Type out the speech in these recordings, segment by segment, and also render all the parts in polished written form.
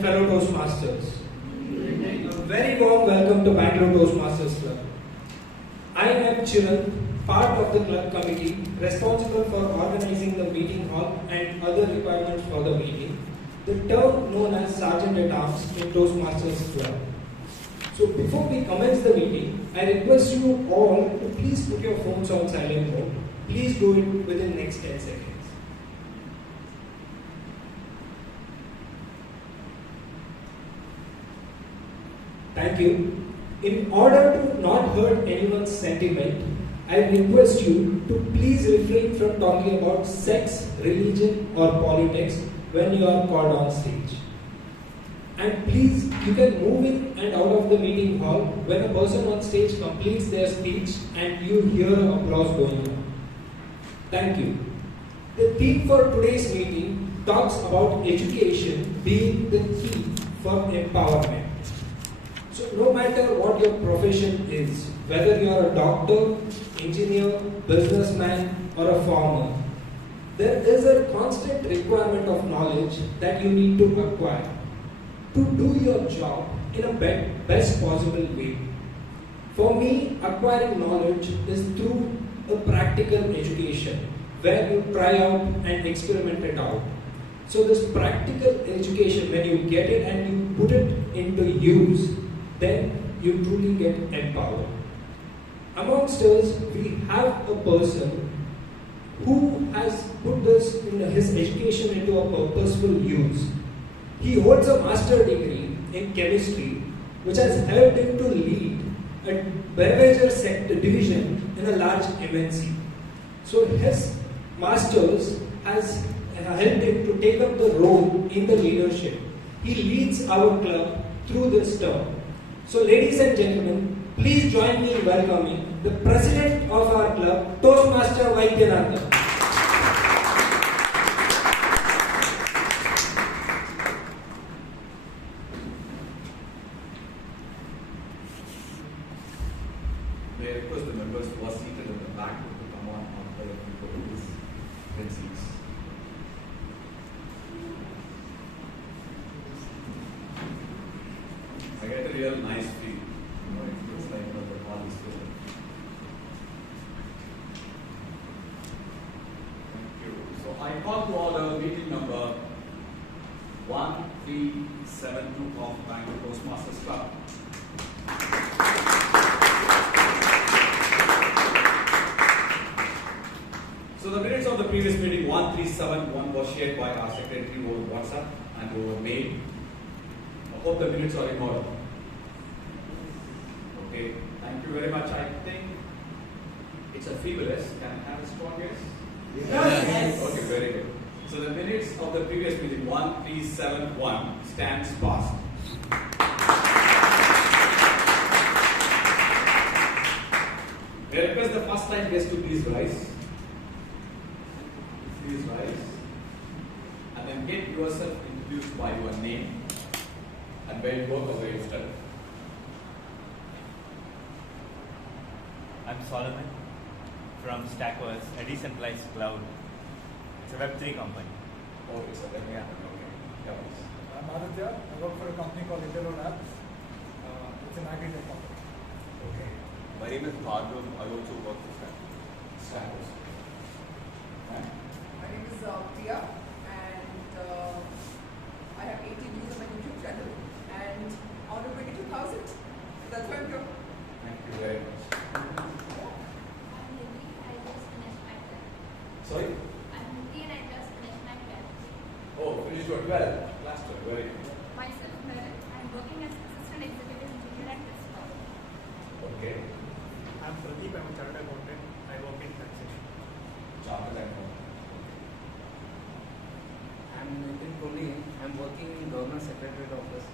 and fellow Toastmasters. A very warm welcome to Bangalore Toastmasters Club. I am Chiran, part of the club committee responsible for organizing the meeting hall and other requirements for the meeting, the term known as Sergeant at Arms in Toastmasters Club. So before we commence the meeting, I request you all to please put your phones on silent mode. Please do it within the next 10 seconds. Thank you. In order to not hurt anyone's sentiment, I request you to please refrain from talking about sex, religion or politics when you are called on stage. And please, you can move in and out of the meeting hall when a person on stage completes their speech and you hear applause going on. Thank you. The theme for today's meeting talks about education being the key for empowerment. So no matter what your profession is, whether you are a doctor, engineer, businessman or a farmer, there is a constant requirement of knowledge that you need to acquire to do your job in a best possible way. For me, acquiring knowledge is through a practical education where you try out and experiment it out. So this practical education, when you get it and you put it into use, then you truly get empowered. Amongst us, we have a person who has put this in his education into a purposeful use. He holds a master's degree in chemistry, which has helped him to lead a beverage sector division in a large MNC. So his master's has helped him to take up the role in the leadership. He leads our club through this term. So ladies and gentlemen, please join me in welcoming the president of our club, Toastmaster Vaidyanathan. May I request the members who are seated in the back to come on the please take seats. I get a real nice feel. It looks like the hall is full. Thank you. So I call to order meeting number 1372 of Bangalore Toastmasters Club. So the minutes of the previous meeting 1371 was shared by our secretary over WhatsApp and over mail. I hope the minutes are in order. Okay, thank you very much. I think it's a feeble yes. Can I have a strong yes? Yes. Okay, very good. So the minutes of the previous meeting 1371 stands passed. May I request the first time guest to please rise. Please rise. And then get yourself introduced by your name and where you work or where you study. I'm Solomon from Stackers, a decentralized cloud. It's a Web3 company. Oh, it's a web. Yeah. Okay. Yeah, please. I'm Aditya. I work for a company called Intello Labs. It's an agri-tech company. Okay. My name is Bhargav. I also work for Status. My name is Priya, and I have 18 views on my YouTube channel and on to 22,000. That's why I'm here. Thank you very much. I'm Nidhi. I just finished my 12th. Sorry? I'm Nidhi and I just finished my 12th. Oh, finished your 12. Last 12. Very good. Myself, Merit. I'm working as Assistant Executive Engineer at this firm. Okay. I'm Pradeep. I'm a chartered accountant. I work in taxation. Chartered accountant. I'm Nitin Kohli. I'm working in Governor Secretariat Office.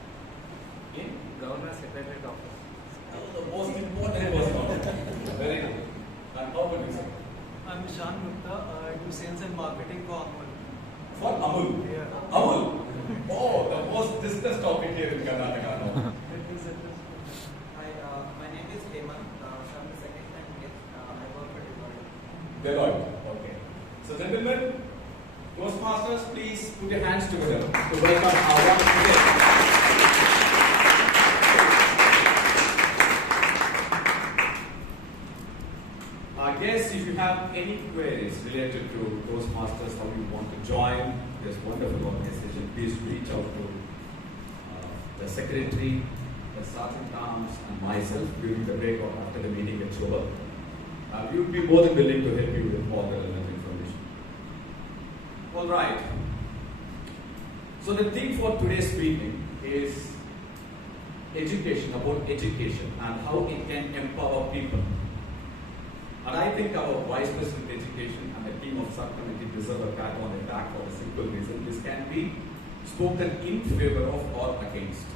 In? Governor Secretariat Office. The most important was very good. And how about you, sir? I'm Shan Gupta. I do sales and marketing for Amul. For Amul. Yeah. Amul. Oh, the most discussed topic here in Karnataka now. Hi, my name is Hemant. I'm the second time guest. I work for Deloitte. Deloitte. Okay. So, gentlemen, Toastmasters, please put your hands together to welcome our one today. it's related to Toastmasters, how you want to join this wonderful organization, please reach out to the secretary, the sergeant arms, and myself during the break or after the meeting gets over. We would be more than willing to help you with all the relevant information. All right. So the theme for today's meeting is education, about education and how it can empower people. And I think our Vice President Education and the team of subcommittee deserve a pat on the back for a simple reason. This can be spoken in favor of or against.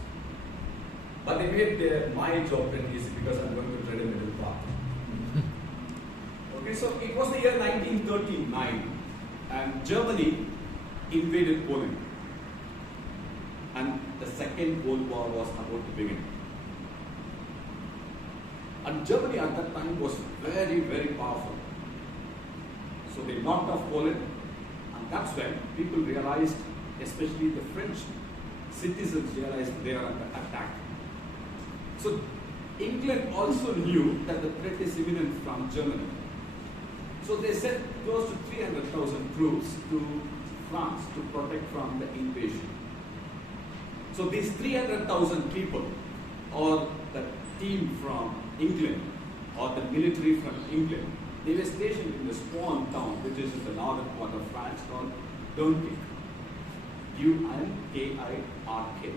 But they made my job very easy because I'm going to tread a middle path. Okay, so it was the year 1939 and Germany invaded Poland. And the Second World War was about to begin. And Germany at that time was very, very powerful. So they knocked off Poland, and that's when people realized, especially the French citizens realized they are under attack. So England also knew that the threat is imminent from Germany. So they sent close to 300,000 troops to France to protect from the invasion. So these 300,000 people, or the team from England, or the military from England, they were stationed in the Swan town, which is in the northern part of France, called Dunkirk. Dunkirk.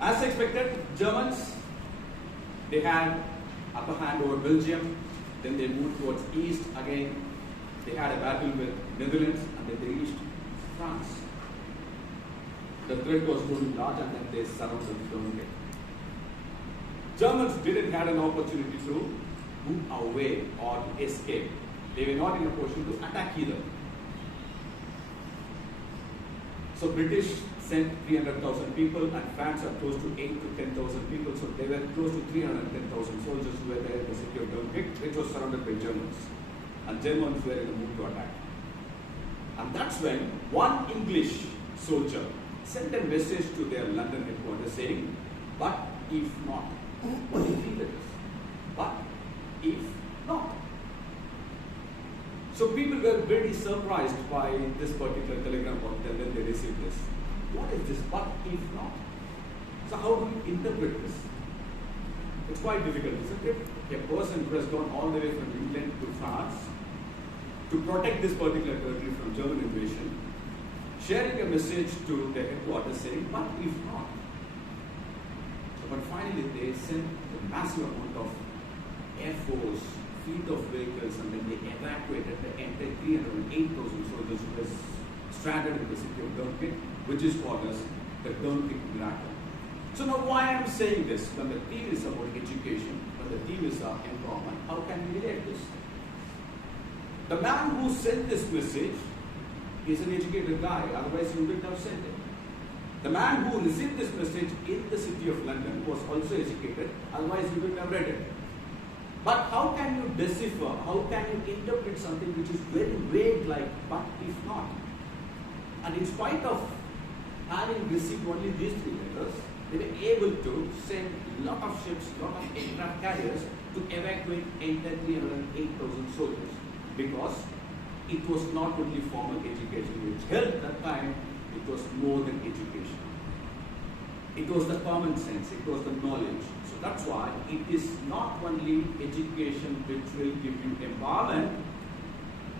As expected, Germans, they had upper hand over Belgium, then they moved towards east again. They had a battle with Netherlands, and then they reached France. The threat was growing large, and then they surrounded Dunkirk. Germans didn't have an opportunity to move away or to escape. They were not in a position to attack either. So British sent 300,000 people, and France are close to 8 to 10,000 people. So they were close to 310,000 soldiers who were there in the city of Dunkirk, which was surrounded by Germans. And Germans were in the mood to attack. And that's when one English soldier sent a message to their London headquarters saying, "But if not." What do you think it is? But if not. So people were very surprised by this particular telegram when they received this. What is this? But if not? So how do we interpret this? It's quite difficult, isn't it? A person who has gone all the way from England to France to protect this particular territory from German invasion, sharing a message to the headquarters saying, but if not. But finally they sent a massive amount of air force, fleet of vehicles, and then they evacuated the entire 308,000 soldiers who were stranded in the city of Dunkirk, which is called as the Dunkirk miracle. So now why I am saying this? When the theme is about education, when the theme is empowerment, how can we relate this? The man who sent this message is an educated guy, otherwise he wouldn't have sent it. The man who received this message in the city of London was also educated, otherwise he wouldn't have read it. But how can you decipher, how can you interpret something which is very vague like, but if not? And in spite of having received only these three letters, they were able to send a lot of ships, a lot of aircraft carriers to evacuate entire 308,000 soldiers. Because it was not only formal education which helped that time, it was more than education. It was the common sense, it was the knowledge. So that's why it is not only education which will give you empowerment,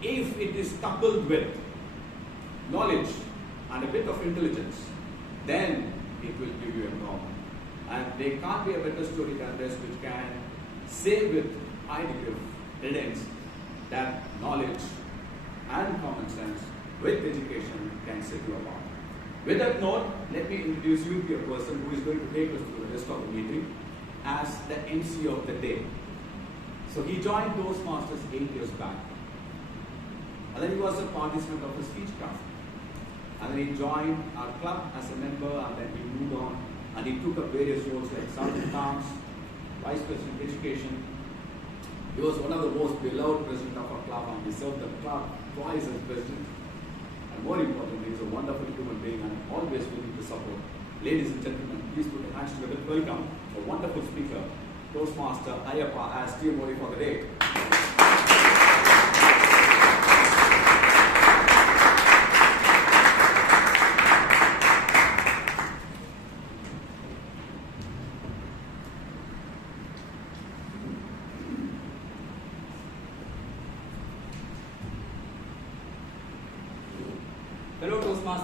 if it is coupled with knowledge and a bit of intelligence, then it will give you empowerment. And there can't be a better story than this which can say with high degree of evidence that knowledge and common sense with education can set you apart. With that note, let me introduce you to a person who is going to take us through the rest of the meeting as the MC of the day. So he joined Toastmasters 8 years back. And then he was a participant of a speechcraft. And then he joined our club as a member, and then he moved on and he took up various roles like Sergeant Arms, Vice President Education. He was one of the most beloved president of our club, and he served the club twice as president. And more importantly, he's a wonderful human being and always willing to support. Ladies and gentlemen, please put your hands together. Welcome a wonderful speaker, Toastmaster Ayappa, as TMOD for the day.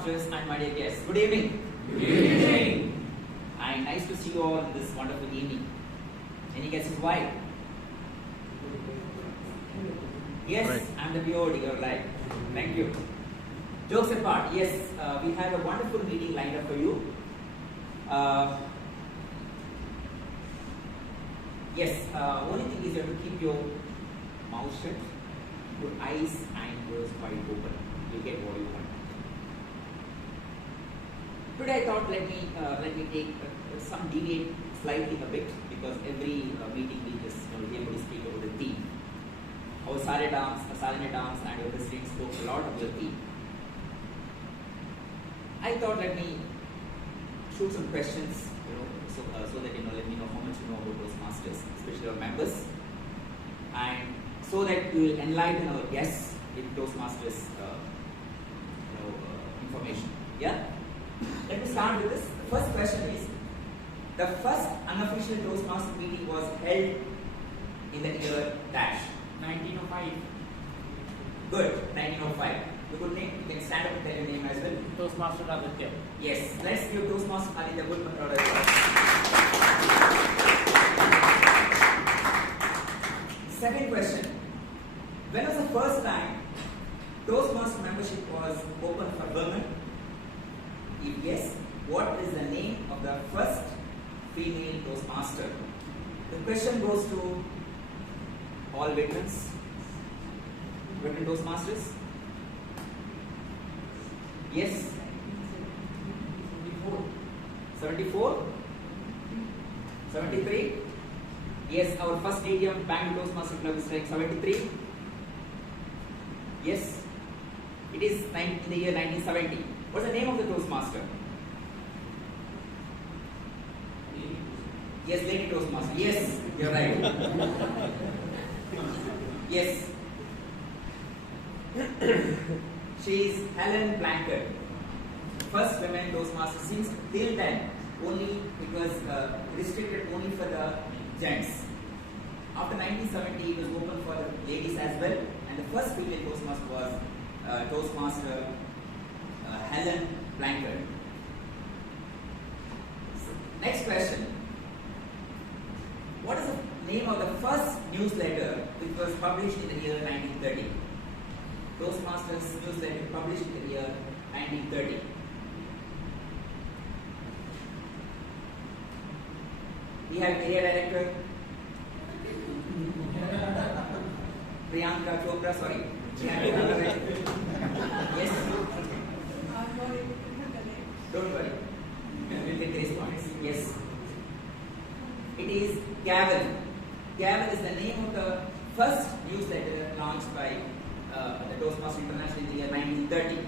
Toastmasters and my dear guests. Good evening. Good evening. And nice to see you all in this wonderful evening. Any guesses why? Yes, right. I'm the beard, you're right. Thank you. Jokes apart, yes, we have a wonderful meeting lined up for you. Yes, only thing is you have to keep your mouth shut, your eyes and ears wide open. You'll get what you want. Today I thought let me take some deviate slightly a bit, because every meeting we just hear me speak about the theme. Our Sarene dance and our president spoke a lot about the theme. I thought let me shoot some questions, so that let me know how much you know about Toastmasters, especially our members, and so that we will enlighten our guests with Toastmasters information. Yeah. Let me start with this. The first question is: the first unofficial Toastmaster meeting was held in the year dash. 1905. Good, 1905. The good name, you can stand up and tell your name as well. Toastmaster Aditya. Yes, let's give Toastmaster Aditya good round of Second question. When was the first time Toastmaster membership was open for women? If yes, what is the name of the first female Toastmaster? The question goes to all veterans, veteran Toastmasters. Yes? 74? 73? Yes, our first stadium, Bangalore Toastmasters Club is like 73. Yes? It is in the year 1970. What's the name of the Toastmaster? Yes, Lady Toastmaster. Yes, you're right. Yes. She is Helen Blanchard. First women Toastmaster since till then. Only it was restricted only for the gents. After 1970, it was open for the ladies as well. And the first female Toastmaster was Toastmaster Helen Blanchard. Next question. What is the name of the first newsletter which was published in the year 1930? Toastmasters newsletter published in the year 1930. We have area director Priyanka Chopra, sorry. Yes? Don't worry. We'll get these points. Yes. It is Gavel. Gavel is the name of the first newsletter launched by the Toastmasters International in the year 1930.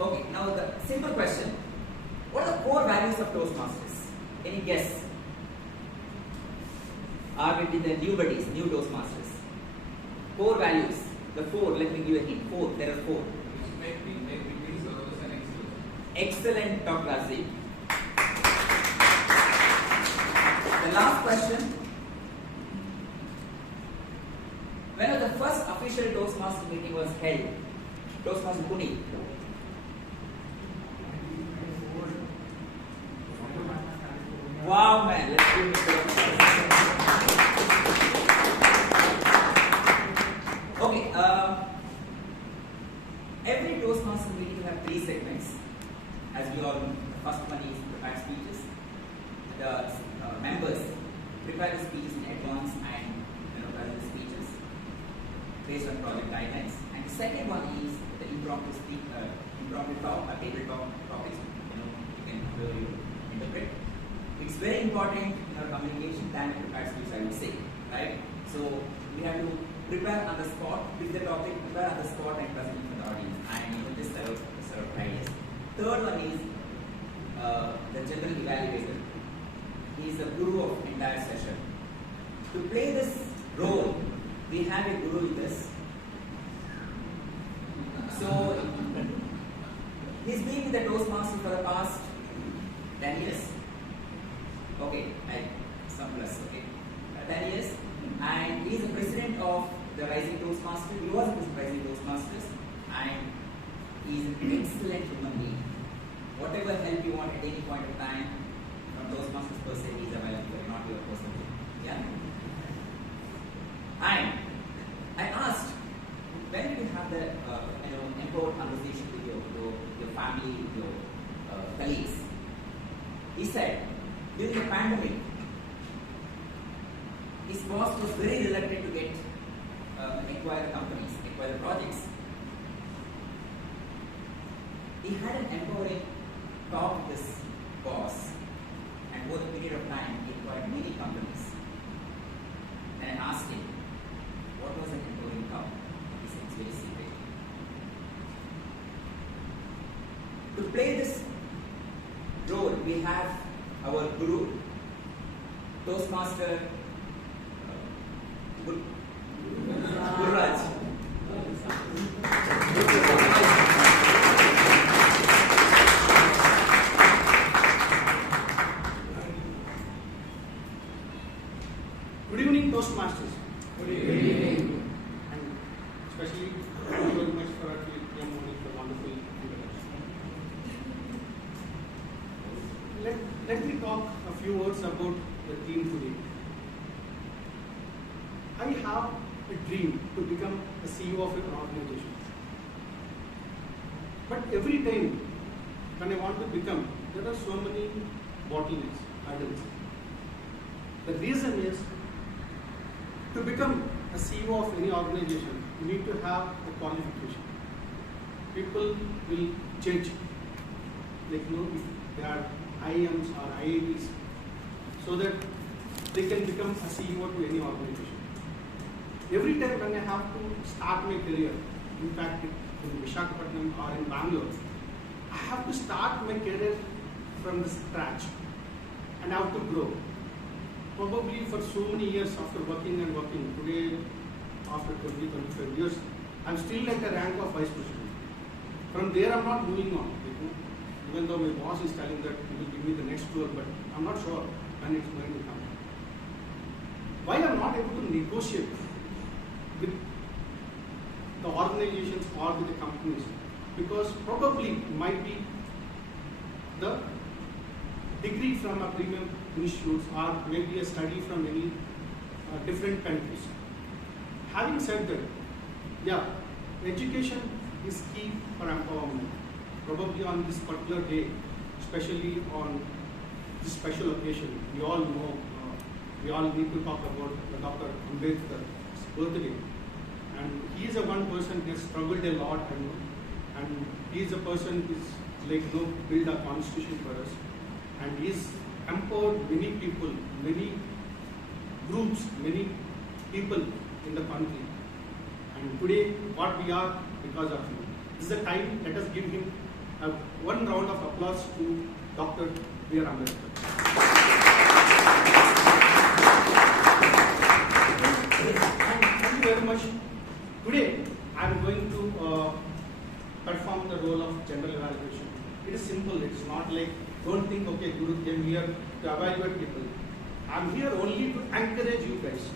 Okay, now the simple question. What are the core values of Toastmasters? Any guess? Are we the new buddies, new Toastmasters? Core values. The four, let me give you a hint. Four, there are four. Make between service and excellence. Excellent, Dr. Razi. The last question. When was the first official Toastmaster meeting was held? Toastmaster Pune. Wow, man. Let's do it. Okay. Every Toastmaster meeting have three segments. As we all know, the first one is prepared speeches. The members prepare the speeches in advance and present speeches based on project guidelines. And the second one is the impromptu talk, table talk topics. You can interpret. It's very important in our communication than a prepared speech, I would say, right? So we have to prepare on the spot, pick the topic, prepare on the spot, and present it to the audience, and just serve ideas. Third one is the general evaluator. He is the guru of entire session. To play this role, we have a guru with us. So he's been with the Toastmaster for the past 10 years. Okay, some plus, okay. 10 years. And he is the president of the Rising Toastmasters. He was the Rising Toastmasters. And He is an excellent human being. Whatever help you want at any point of time, from Toastmasters per se, he is available, not your personal thing. Yeah? And I asked, when did you have the empowered conversation with your family, with your colleagues? He said, during the pandemic, his boss was very reluctant to acquire the companies, acquire the projects. He had an empowering talk with his boss, and over the period of time, he acquired many companies. And I asked him, what was an empowering talk? He said, it's very secret. To play this role, we have our Guru, Toastmaster, Guru Raj. Good evening, Toastmasters. Good evening. And especially, thank you very much for the wonderful introduction. Let me talk a few words about the theme today. I have a dream to become a CEO of an organization. But every time when I want to become, there are so many bottlenecks, hurdles. The reason is, to become a CEO of any organization, you need to have a qualification. People will judge, if they are IIMs or IITs, so that they can become a CEO to any organization. Every time when I have to start my career, in fact in Visakhapatnam or in Bangalore, I have to start my career from the scratch and I have to grow. Probably for so many years after working and working, today after 20-25 years, I'm still at the rank of Vice President. From there I'm not moving on. Even though my boss is telling that he will give me the next role, but I'm not sure when it's going to come. Why I'm not able to negotiate with the organizations or with the companies? Because probably might be the degree from a premium institutes or maybe a study from many different countries. Having said that, yeah, education is key for empowerment. Probably on this particular day, especially on this special occasion, we all know, we all need to talk about Dr. Ambedkar's birthday. And he is a one person who has struggled a lot, and he is a person who is build a constitution for us. And he's empowered many people, many groups, many people in the country. And today, what we are because of him. This is the time, let us give him one round of applause to Dr. B.R. Ambedkar. Thank you very much. Today, I am going to perform the role of general evaluation. It is simple, it's not like, don't think, okay, Guru came here to evaluate people. I am here only to encourage you guys,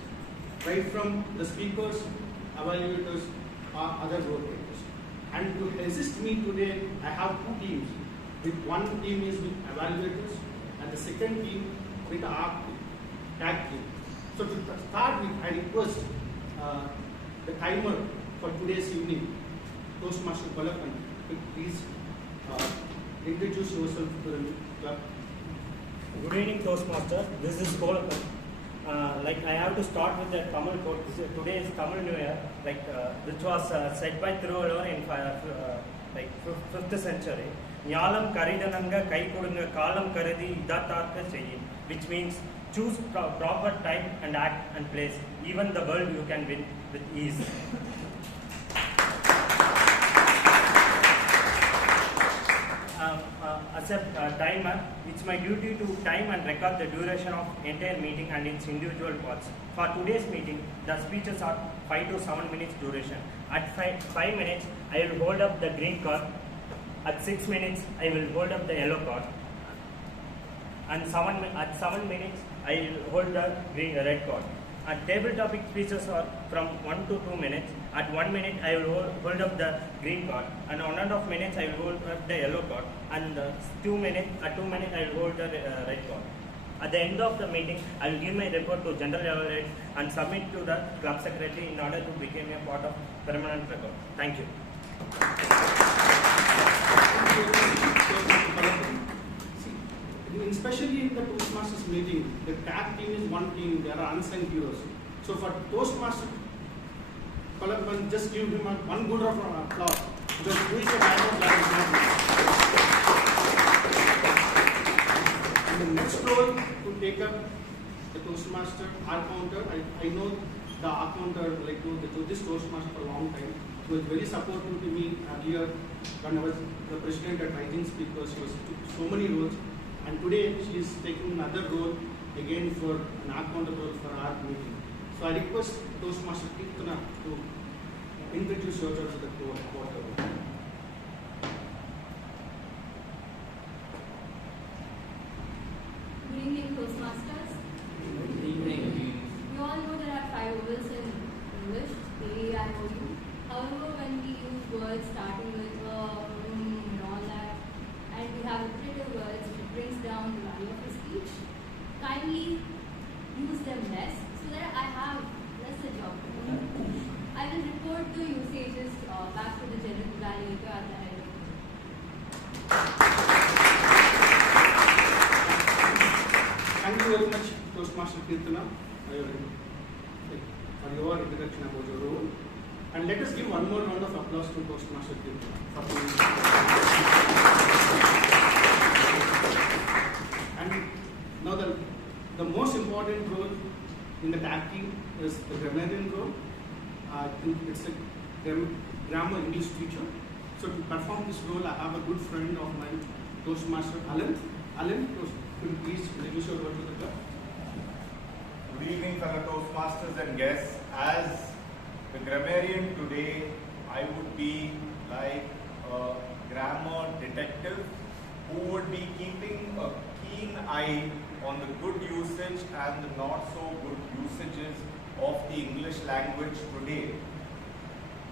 right from the speakers, evaluators, or other role players. And to assist me today, I have two teams. One team is with evaluators, and the second team with our tag team. So to start with, I request the timer for today's evening, Toastmaster Balapan, please introduce yourself to the club. Good evening, Toastmaster. This is Balapan. I have to start with the Tamil quote. Today is Tamil New Year, which was said by Thiruvalluvar in 5th century. Nyalam karidananga kai kodunga kalam karadi idatharka seyi, which means choose proper time and act and place. Even the world you can win with ease. As a timer, it's my duty to time and record the duration of entire meeting and its individual parts. For today's meeting, the speeches are 5 to 7 minutes duration. At 5 minutes, I will hold up the green card. At 6 minutes, I will hold up the yellow card. And at 7 minutes, I will hold the red card. And table topic speeches are from 1 to 2 minutes. At 1 minute, I will hold up the green card, and 1.5 minutes, I will hold up the yellow card, and 2 minutes, at 2 minutes, I will hold the red card. At the end of the meeting, I will give my report to general evaluate and submit to the club secretary in order to become a part of permanent record. Thank you. Especially in the Toastmasters meeting, the tag team is one team, there are unsung heroes. So for Toastmaster Kalakman, just give him one good round of applause. Because who is the dialogue that is not and the next role to take up the Toastmaster, our counter, I know the our counter, like this Toastmaster for a long time. She was very supportive to me earlier when I was the president at Rising Speakers. She was took so many roles. And today she is taking another role again for an account role for our meeting. So I request Toastmaster Kirtana to introduce yourself to the quarter. Good evening, Toastmasters. Good evening. We all know there are 5 vowels in English, A, I, O, U. However, when we use words starting with and all that, and we have repetitive words, it brings down the value of the speech. Kindly use them less so that I have lesser job to do. I will report the usages back to the general evaluator at the end of the meeting. Thank you very much, Toastmaster Kirtana, for your introduction about your role. And let us give one more round of applause to Toastmaster Kirtana. And now the most important role in the tag team is the grammarian role. It's a grammar English teacher. So to perform this role, I have a good friend of mine, Toastmaster Alan. Alan, could you please introduce your word to the club? Good evening, fellow Toastmasters and guests. As the grammarian today, I would be like a grammar detective who would be keeping a keen eye on the good usage and the not so good usages of the English language today.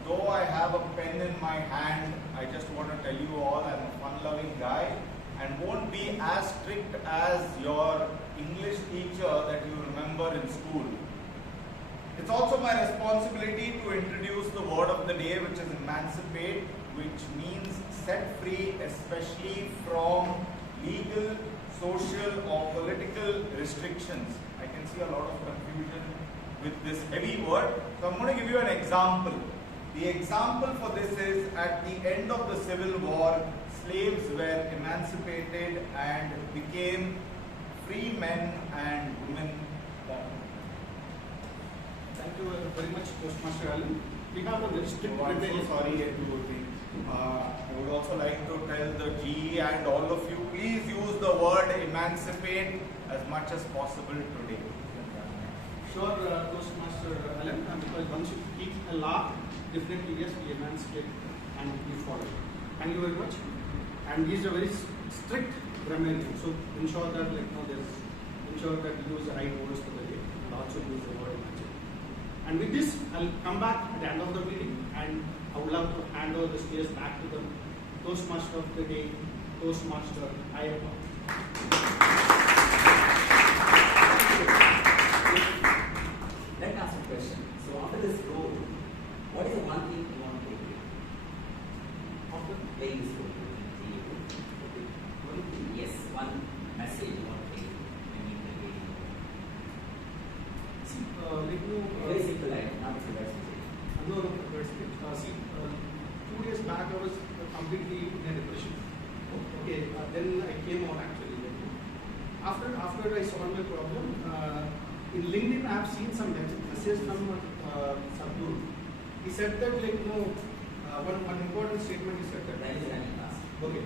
Though I have a pen in my hand, I just want to tell you all I'm a fun-loving guy and won't be as strict as your English teacher that you remember in school. It's also my responsibility to introduce the word of the day, which is emancipate, which means set free, especially from legal, social or political restrictions. I can see a lot of confusion with this heavy word. So I'm going to give you an example. The example for this is at the end of the Civil War, slaves were emancipated and became free men and women. Thank you very much, Toastmaster Alan. We have a very strict I'm so sorry, I would also like to tell the GE and all of you, please use the word emancipate as much as possible today. Sure, Toastmaster Alan, because once you keep a law, definitely yes, we emancipate and we follow. Thank you very much. And he is a very strict grammarian, so ensure that ensure that you use the right words for the day and also use the word emancipate. And with this, I'll come back at the end of the meeting and I would love to hand over the stage back to the Toastmaster of the day, Toastmaster Ayappa. Let me ask a question. So after this role, what is the one thing you want to take away? After playing this role, yes, one message you want to take away. See, very simple line, not the best message. No, very simple. See, 2 days back I was completely in a depression. Okay, then I came out actually. After I solved my problem, in LinkedIn I have seen some messages from Sadhguru. He said that one important statement he said that. That is running class. Okay.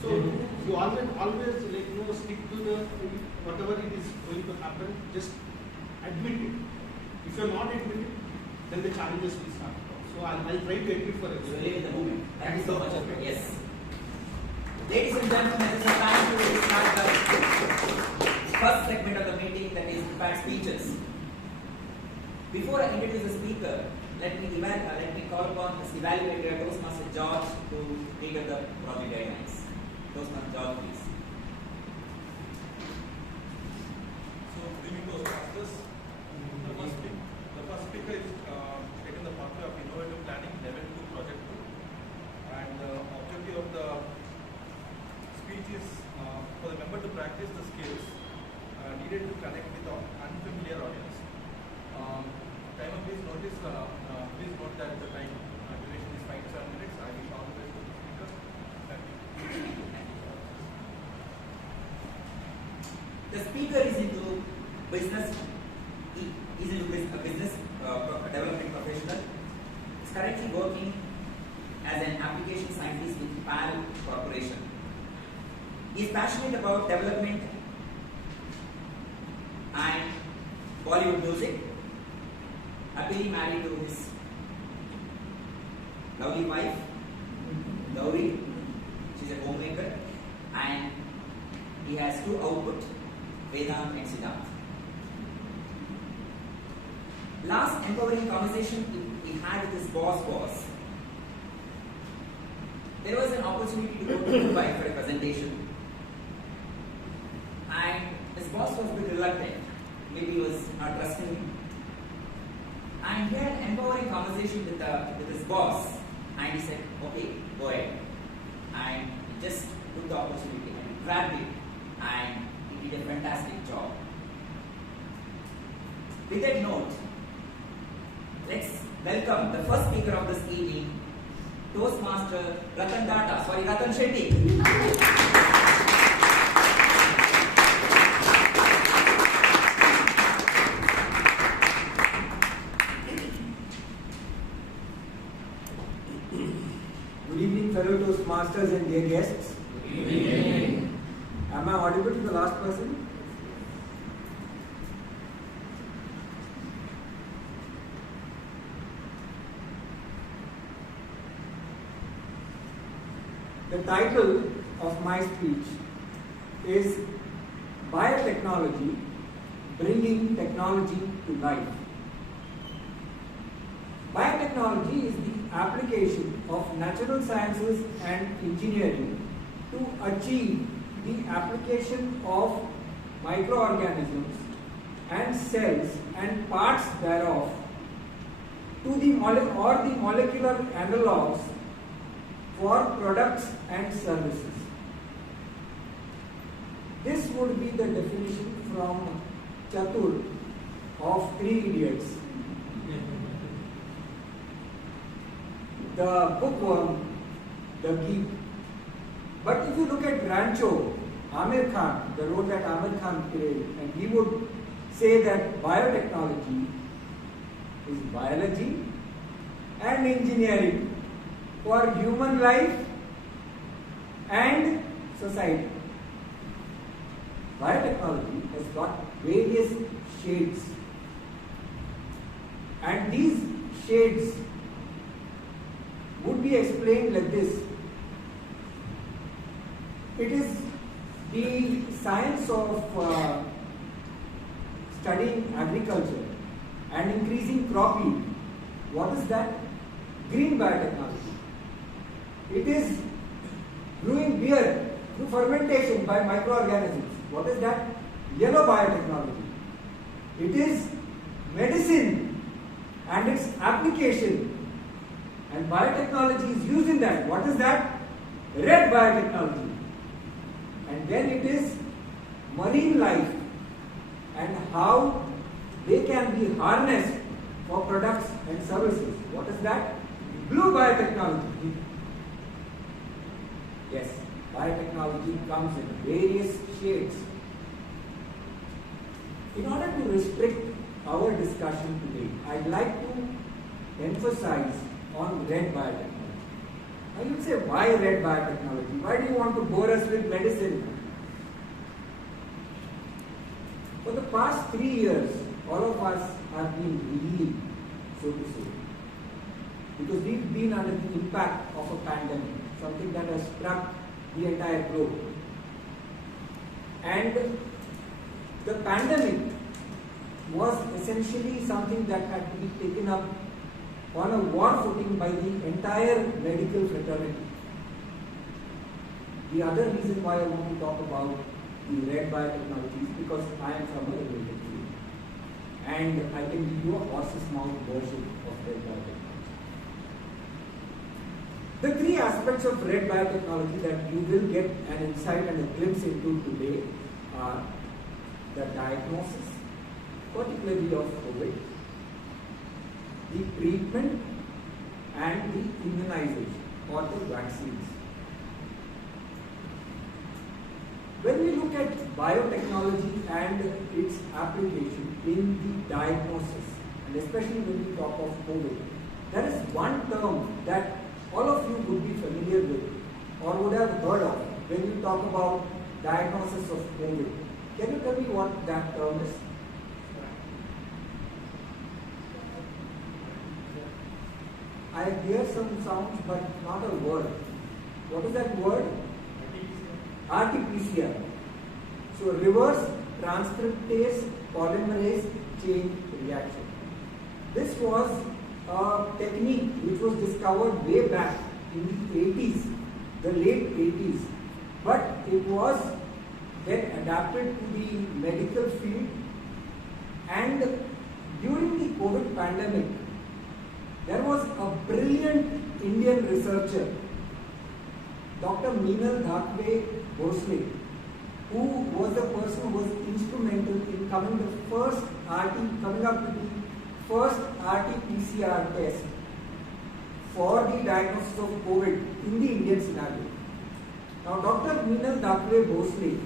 So you always stick to the whatever it is going to happen, just admit it. If you are not admitting, then the challenges will start. So I'll try to admit for it. So live in the moment. Thank you so much. Yes. Ladies and gentlemen, it is time to start the first segment of the meeting, that is prepared speeches. Before I introduce the speaker, let me call upon this evaluator, Toastmaster George, to take up the project guidelines. Toastmaster George, please. So, good evening, Toastmasters. The first speaker is taking the pathway of innovative planning level 2 project 2. And the objective of the speech is for the member to practice the skills needed to connect with an unfamiliar audience. Timer, please note that the time duration is 5 to 7 minutes. I wish all the best to the speaker. Thank you. The speaker is into business. He is into a business development professional. He is currently working as an application scientist with PAL Corporation. He is passionate about development and Bollywood music. Happily married to his lovely wife, Gauri. She is a homemaker, and he has 2 outputs, Vedant and Siddharth. Last empowering conversation he had with his boss was, there was an opportunity to go to Mumbai for a presentation, and his boss was a bit reluctant. Maybe he was not trusting him. And he had an empowering conversation with his boss, and he said, okay, go ahead. And he just took the opportunity and grabbed it, and he did a fantastic job. With that note, let's welcome the first speaker of this evening, Toastmaster Ratan Shetty. Good evening, fellow Toastmasters and dear guests. Good evening. Am I audible to the last person? The title of my speech is Biotechnology, Bringing Technology to Life. Biotechnology is the application of natural sciences and engineering to achieve the application of microorganisms and cells and parts thereof to the molecular analogues for products and services. This would be the definition from Chatur of 3 Idiots. The bookworm, the geek. But if you look at Rancho, Amir Khan, the role that Amir Khan played, and he would say that biotechnology is biology and engineering for human life and society. Biotechnology has got various shades, and these shades would be explained like this. It is the science of studying agriculture and increasing crop yield. What is that? Green biotechnology. It is brewing beer through fermentation by microorganisms. What is that? Yellow biotechnology. It is medicine and its application, and biotechnology is used in that. What is that? Red biotechnology. And then it is marine life and how they can be harnessed for products and services. What is that? Blue biotechnology. Yes, biotechnology comes in various shades. In order to restrict our discussion today, I'd like to emphasize on red biotechnology. Now you'd say, why red biotechnology? Why do you want to bore us with medicine? For the past 3 years, all of us have been relieved, so to say, because we've been under the impact of a pandemic, something that has struck the entire globe. And the pandemic was essentially something that had to be taken up on a war footing by the entire medical fraternity. The other reason why I want to talk about the red biotechnology is because I am from a related field, and I can give you a horse's mouth version of red biotechnology. The three aspects of red biotechnology that you will get an insight and a glimpse into today are the diagnosis, particularly of COVID, the treatment, and the immunization or the vaccines. When we look at biotechnology and its application in the diagnosis, and especially when we talk of COVID, there is one term that all of you would be familiar with or would have heard of when you talk about diagnosis of COVID. Can you tell me what that term is? I hear some sounds but not a word. What is that word? RT-PCR. So reverse transcriptase polymerase chain reaction. This was a technique which was discovered way back in the 80s, the late 80s, but it was then adapted to the medical field, and during the COVID pandemic, there was a brilliant Indian researcher, Dr. Meenal Dhakwe Bhosle, who was the person who was instrumental in coming up with the first RT-PCR test for the diagnosis of COVID in the Indian scenario. Now, Dr. Meenal Dhakwe Bhosle,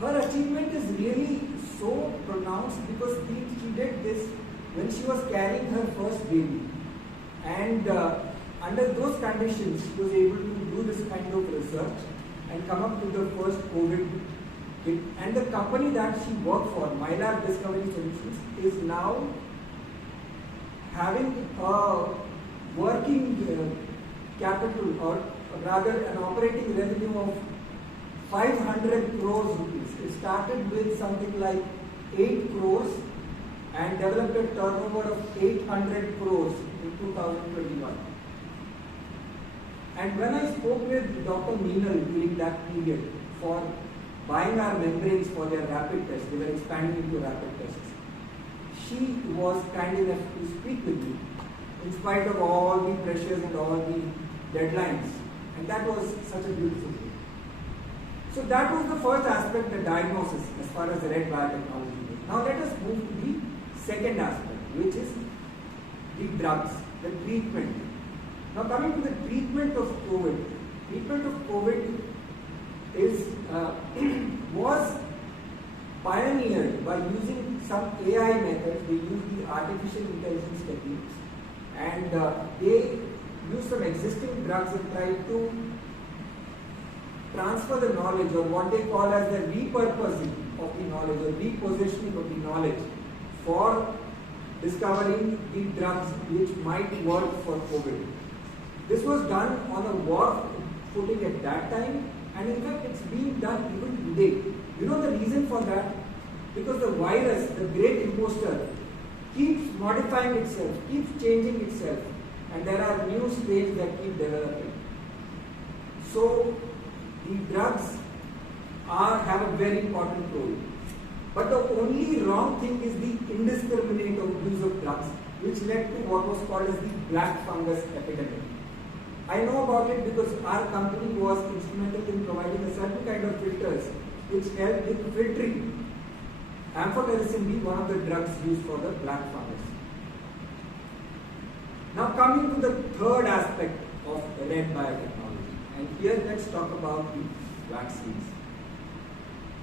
her achievement is really so pronounced because she did this when she was carrying her first baby, and under those conditions she was able to do this kind of research and come up with the first COVID kit. And the company that she worked for, Mylar Discovery Solutions, is now having a working capital, or rather an operating revenue of 500 crores rupees. It started with something like 8 crores and developed a turnover of 800 crores in 2021. And when I spoke with Dr. Meenal during that period for buying our membranes for their rapid tests, they were expanding into rapid tests, she was kind enough to speak with me in spite of all the pressures and all the deadlines. And that was such a beautiful thing. So that was the first aspect, the diagnosis, as far as the red biotechnology is. Now let us move to the second aspect, which is the drugs, the treatment. Now coming to the treatment of COVID. Treatment of COVID is was pioneered by using some AI methods. They used the artificial intelligence techniques, and they used some existing drugs and tried to transfer the knowledge, or what they call as the repurposing of the knowledge, or repositioning of the knowledge, for discovering the drugs which might work for COVID. This was done on a war footing at that time, and in fact it's being done even today. You know the reason for that? Because the virus, the great imposter, keeps modifying itself, keeps changing itself, and there are new strains that keep developing. So the drugs have a very important role. But the only wrong thing is the indiscriminate use of drugs, which led to what was called as the black fungus epidemic. I know about it because our company was instrumental in providing a certain kind of filters which helped in filtering amphotericin B, one of the drugs used for the black fungus. Now coming to the third aspect of red biotechnology, and here let's talk about the vaccines.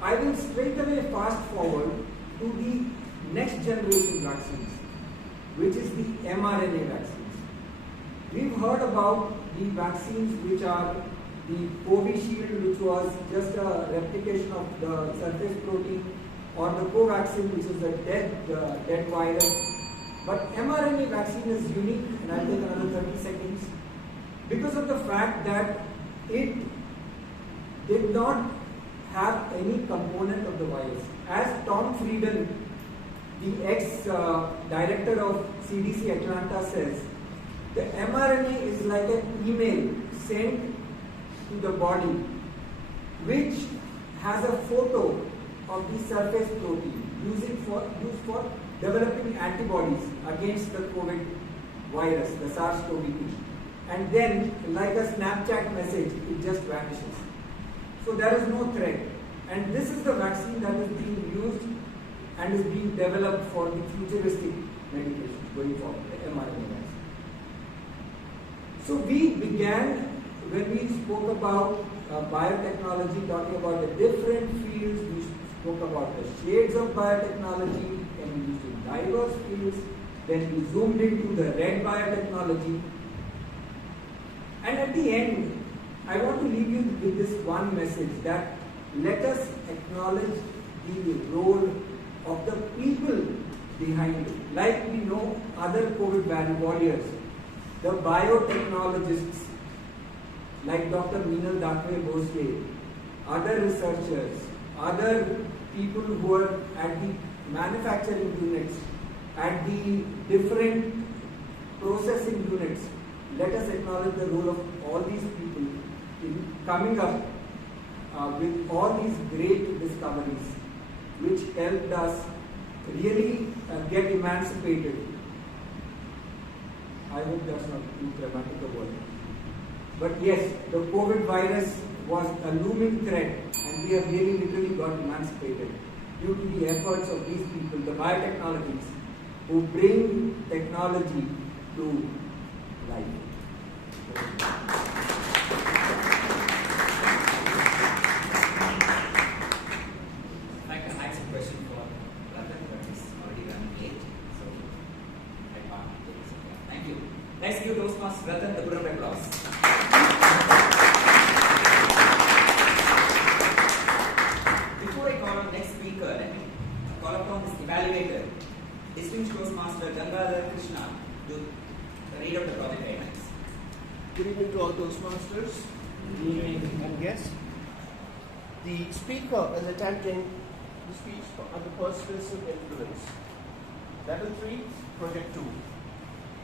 I will straight away fast forward to the next generation vaccines, which is the mRNA vaccines. We've heard about the vaccines which are the Covishield, which was just a replication of the surface protein, or the Covaxin, which is a dead virus. But mRNA vaccine is unique, and I'll take another 30 seconds, because of the fact that it did not have any component of the virus. As Tom Frieden, the ex-director of CDC Atlanta says, the mRNA is like an email sent to the body which has a photo of the surface protein used for developing antibodies against the COVID virus, the SARS-CoV-2. And then, like a Snapchat message, it just vanishes. So there is no threat. And this is the vaccine that is being used and is being developed for the futuristic medications going forward, the mRNA vaccine. So we began, when we spoke about biotechnology, talking about the different fields, we spoke about the shades of biotechnology, and we used in diverse fields, then we zoomed into the red biotechnology. And at the end, I want to leave you with this one message, that let us acknowledge the role of the people behind it. Like we know other COVID warriors, the biotechnologists like Dr. Meenal Dakwe-Bhosle, other researchers, other people who are at the manufacturing units, at the different processing units. Let us acknowledge the role of all these people in coming up with all these great discoveries which helped us really get emancipated. I hope that's not too dramatic a word. But yes, the COVID virus was a looming threat, and we have really literally got emancipated due to the efforts of these people, the biotechnologists, who bring technology to life. I can ask a question for Ratan, but it's already running late, so I can't take this. Thank you. Let's give Toastmaster Ratan the round of applause. Before I call on next speaker, let me call upon this evaluator, distinguished Toastmaster Gangadhar Krishna, to read out the project guidelines. Good evening to all Toastmasters. Good evening. And guests. The speaker is attempting the speech under persuasive influence. Level 3, Project 2.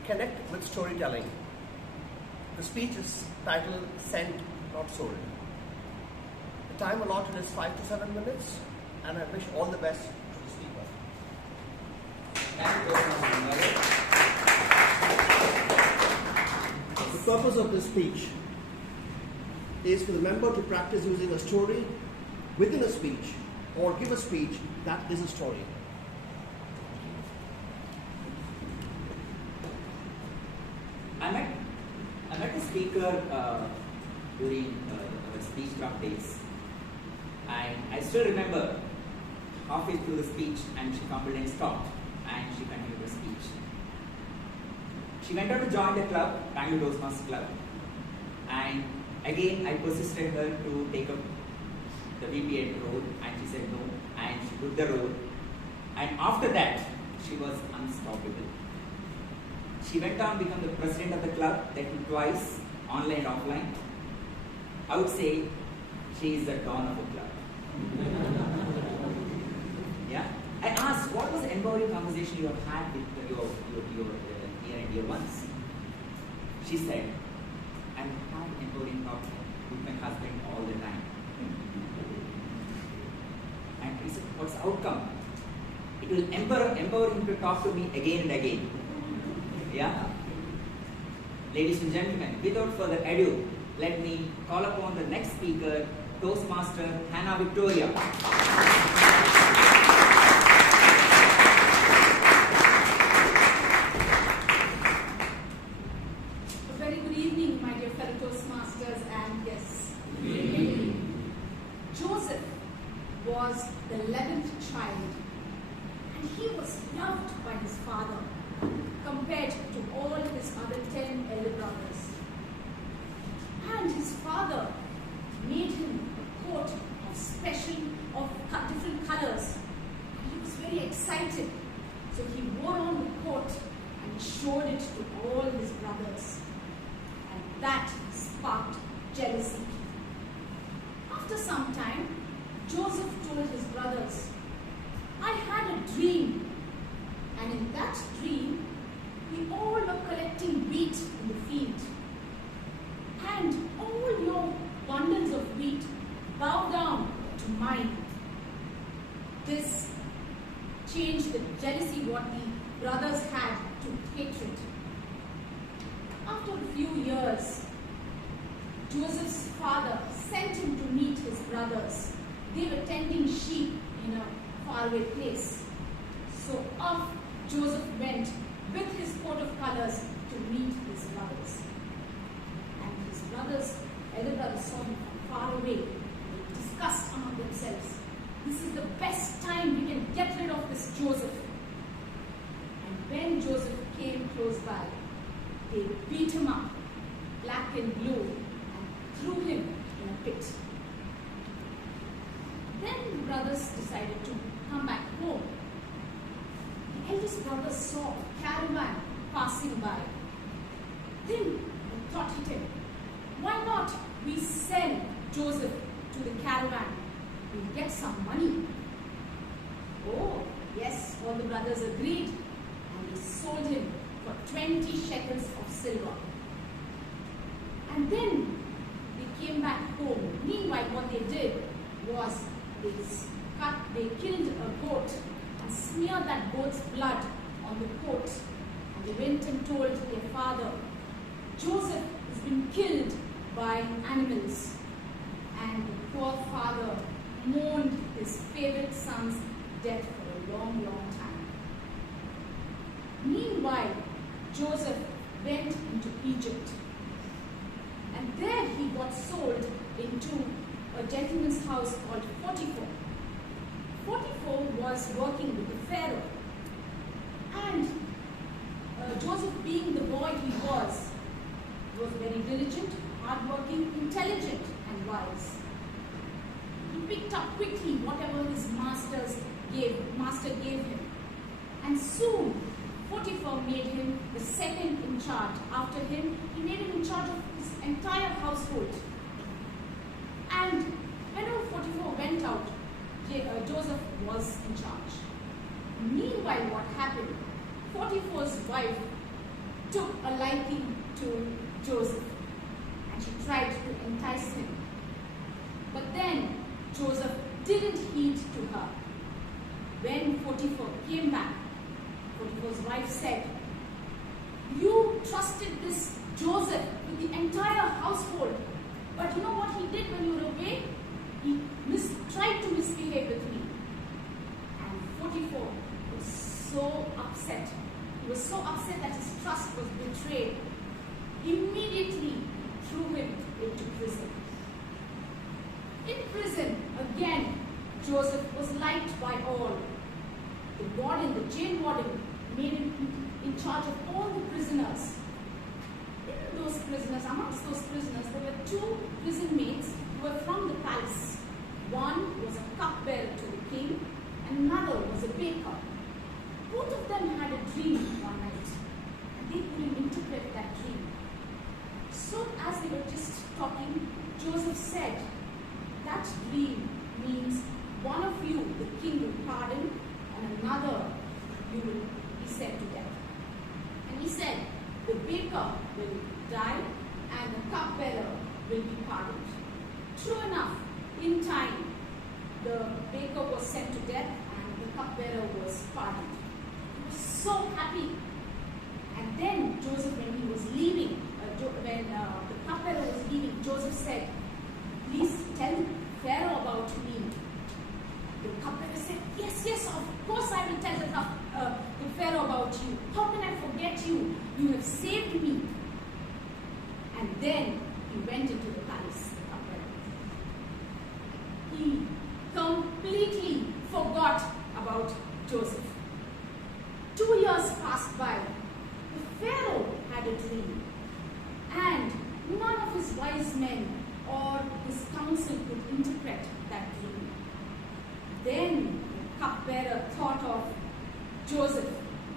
Connect with storytelling. The speech is titled Sent, Not Sold. The time allotted is 5 to 7 minutes, and I wish all the best to the speaker. The purpose of this speech is for the member to practice using a story within a speech, or give a speech that is a story. I met a speaker during our speech club days, and I still remember halfway through the speech, and she fumbled and stopped, and she continued her speech. She went out to join the club, Bangalore Toastmasters Club, and again I persisted her to take up the VP8 role, and she said no, and she took the role, and after that she was unstoppable. She went on to become the president of the club, that twice, online and offline. I would say she is the dawn of the club. Yeah. I asked, what was the empowering conversation you have had with your near and dear ones? She said, I've had empowering talks with my husband all the time. And he said, what's the outcome? It will empower him to talk to me again and again. Yeah? Ladies and gentlemen, without further ado, let me call upon the next speaker, Toastmaster Hannah Victoria. A very good evening, my dear fellow Toastmasters and guests. Joseph was the 11th child, and he was loved by his father compared to all his other 10 elder brothers. And his father made him a coat of different colors. And he was very excited. So he wore on the coat and showed it to all his brothers. And that sparked jealousy. After some time, Joseph told his brothers, I had a dream, and in that dream, we all were collecting wheat in the field. And all your bundles of wheat bow down to mine. This changed the jealousy what the brothers had to hatred. After a few years, Joseph's father sent him to meet his brothers. They were tending sheep in a faraway place. So off Joseph went with his coat of colors to meet his brothers. And his brothers, elder brothers, saw him from far away. They discussed among themselves, this is the best time we can get rid of this Joseph. And when Joseph came close by, they beat him up, black and blue, and threw him in a pit. Then the brothers decided to come back home. The eldest brother saw a caravan passing by. Then a thought hit him. Why not we sell Joseph to the caravan? We'll get some money. Oh, yes, all the brothers agreed, and they sold him for 20 shekels of silver. And then they came back home. Meanwhile, what they did was they killed a goat and smeared that goat's blood on the coat. And they went and told their father, Joseph has been killed by animals. And the poor father mourned his favorite son's death for a long, long time. Meanwhile, Joseph went into Egypt. And there he got sold into a gentleman's house called Potiphar. Potiphar was working with the Pharaoh. And Joseph, being the boy he was very diligent, hardworking, intelligent, and wise. He picked up quickly whatever his master gave him. And soon, Potiphar made him the second in charge. After him, he made him in charge of his entire household. And whenever Potiphar went out, Joseph was in charge. Meanwhile, what happened? Potiphar's wife took a liking to Joseph, and she tried to entice him. But then Joseph didn't heed to her. When Potiphar came back, Potiphar's wife said, you trusted this Joseph with the entire household, but you know what he did when you were away? He tried to misbehave with me. And Potiphar was so upset. He was so upset that his trust was betrayed. Immediately threw him into prison. In prison, again, Joseph was liked by all. The warden, the jail warden, made him in charge of all the prisoners. Amongst those prisoners, there were two prison mates who were from the palace. One was a cupbearer to the king, and another was a baker. Both of them had a dream one night, and they couldn't interpret that dream. So as they were just talking, Joseph said, that dream means one of you, the king, will pardon, and another you will be sent to death. And he said, the baker will die, and the cupbearer will be pardoned. True enough, in time, the baker was sent to death, and the cupbearer was pardoned. He was so happy. And then Joseph, when he was leaving, when the cupbearer was leaving, Joseph said, please tell Pharaoh about me. The cupbearer said, yes, of course I will tell the Pharaoh about you. How can I forget you? You have saved me. And then he went into the palace, the cupbearer. He completely forgot about Joseph. 2 years passed by. The Pharaoh had a dream, and none of his wise men or his council could interpret that dream. Then the cupbearer thought of Joseph,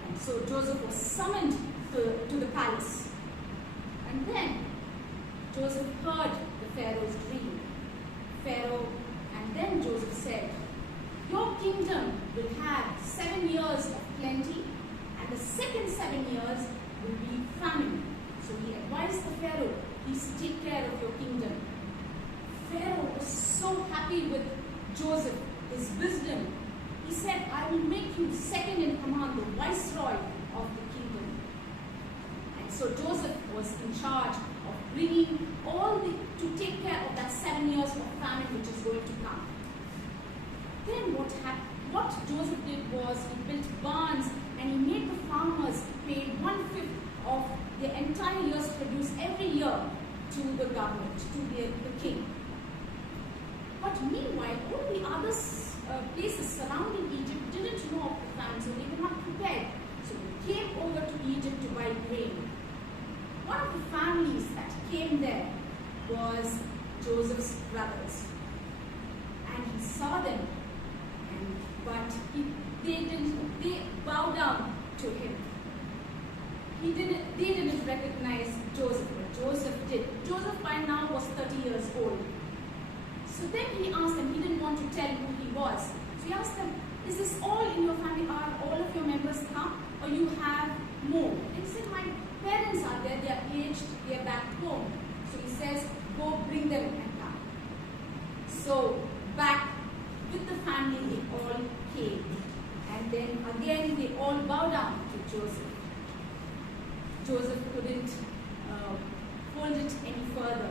and so Joseph was summoned to the palace. And then Joseph heard the Pharaoh's dream. Pharaoh and And then Joseph said, your kingdom will have 7 years of plenty, and the second 7 years will be famine. So he advised the Pharaoh, please take care of your kingdom. Pharaoh was so happy with Joseph, his wisdom. He said, I will make you second in command, the viceroy of the kingdom. And so Joseph was in charge of bringing to take care of that 7 years of famine which is going to come. Then what Joseph did was he built barns and he made the farmers pay 1/5 of the entire year's produce every year to the government, to the king. But meanwhile, all the other places surrounding Egypt didn't know of the famine, so they were not prepared. So they came over to Egypt to buy grain. One of the families that came there was Joseph's brothers. And he saw them, but they bowed down to him. They didn't recognize Joseph, but Joseph did. Joseph by now was 30 years old. So then he asked them, he didn't want to tell who he was. So he asked them, is this all in your family? Are all of your members come? Or you have more? And he said, my parents are there, they are aged, they are back home. So he says, go bring them and come. So back with the family, they all came. And then again, they all bow down to Joseph. Joseph couldn't hold it any further.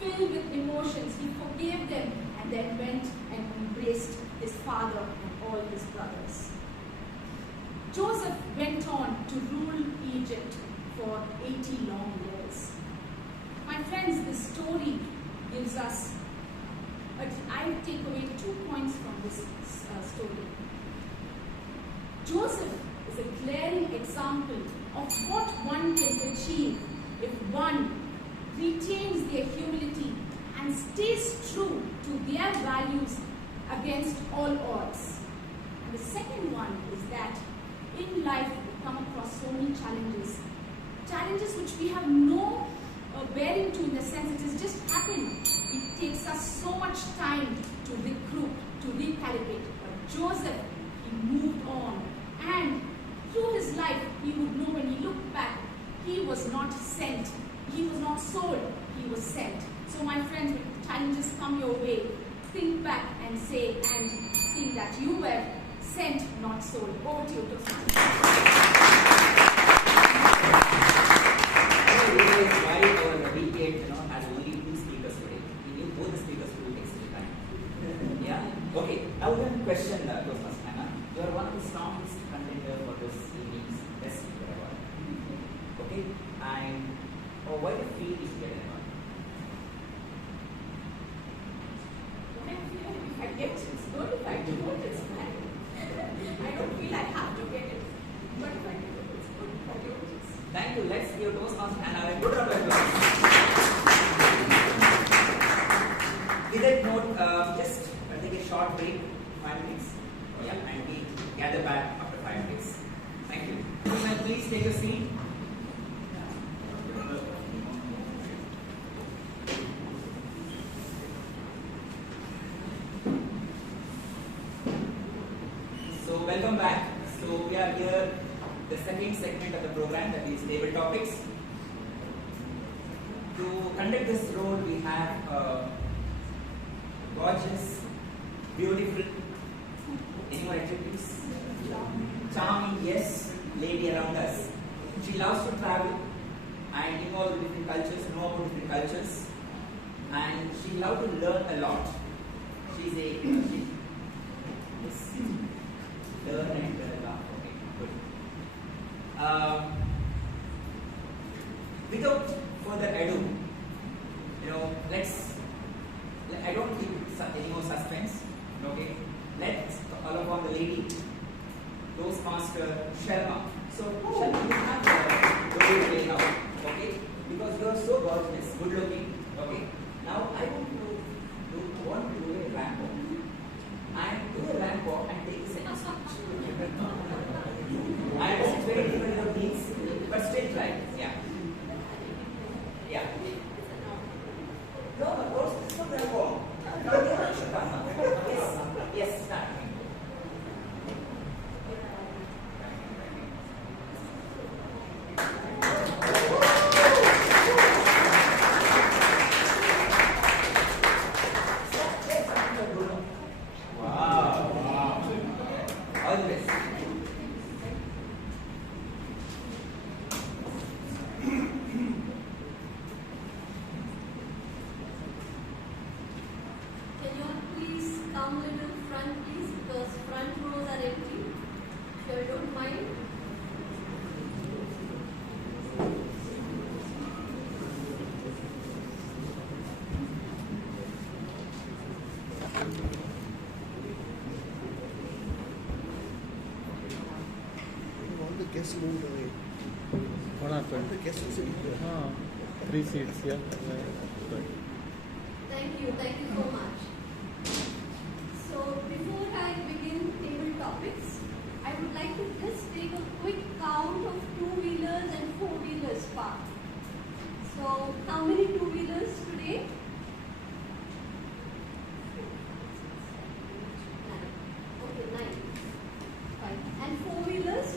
Filled with emotions, he forgave them and then went and embraced his father and all his brothers. Joseph went on to rule Egypt for 80 long years. My friends, this story gives us, I take away 2 points from this story. Joseph is a glaring example of what one can achieve if one retains their humility and stays true to their values against all odds. And the second one is that in life we come across so many challenges. Challenges which we have no bearing to, in the sense it has just happened. It takes us so much time to recruit, to recalibrate. But Joseph, he moved on. And through his life, he would know when he looked back, he was not sent. He was not sold, he was sent. So my friends, when challenges come your way, think back and say and think that you were sent, not sold. Over to you, Toastmaster. Why our debate, has only 2 speakers today. We need both the speakers to take some time. Yeah? Okay. I would have a question, Toastmaster Anna. You are one of the strongest contenders for this evening's best speaker award. Okay? And why do you feel you should get an award? If I get it, it's good. If I don't, it's bad. I don't feel I have to get it. But if I get it, it's good. If I don't, it's... Thank you. Let's give Toastmaster Anna a good round of applause. With that note, just take a short break, 5 minutes. Yeah, and we gather back after 5 minutes. Thank you. Please take a seat. So welcome back. So we are here, the second segment of the program, that is table topics. To conduct this role, we have a gorgeous, beautiful, any more adjectives? Charming, yes, lady around us. She loves to travel and involve different cultures, know about different cultures, and she loves to learn a lot. She's a learn and learn. Okay, good. Without further ado, I don't keep any more suspense. Okay, let's call upon the lady, Toastmaster Sharma. So, Sharma, you have the role to play now. Okay, because you are so gorgeous, good looking. Okay, now I want to do a ramp walk. And do a ramp walk and take a second speech. I know it's very different in the beats, but still try. Yeah. Yeah. No, of course, it's not ramp walk. Now, front, please, because front rows are empty. If you don't mind. All the guests moved away. What happened? The guests were sitting here. 3 seats, yeah. Good. Thank you so much. So before I begin table topics, I would like to just take a quick count of two-wheelers and four-wheelers parked. So how many two-wheelers today? 9. Okay, 9. Fine. And four-wheelers?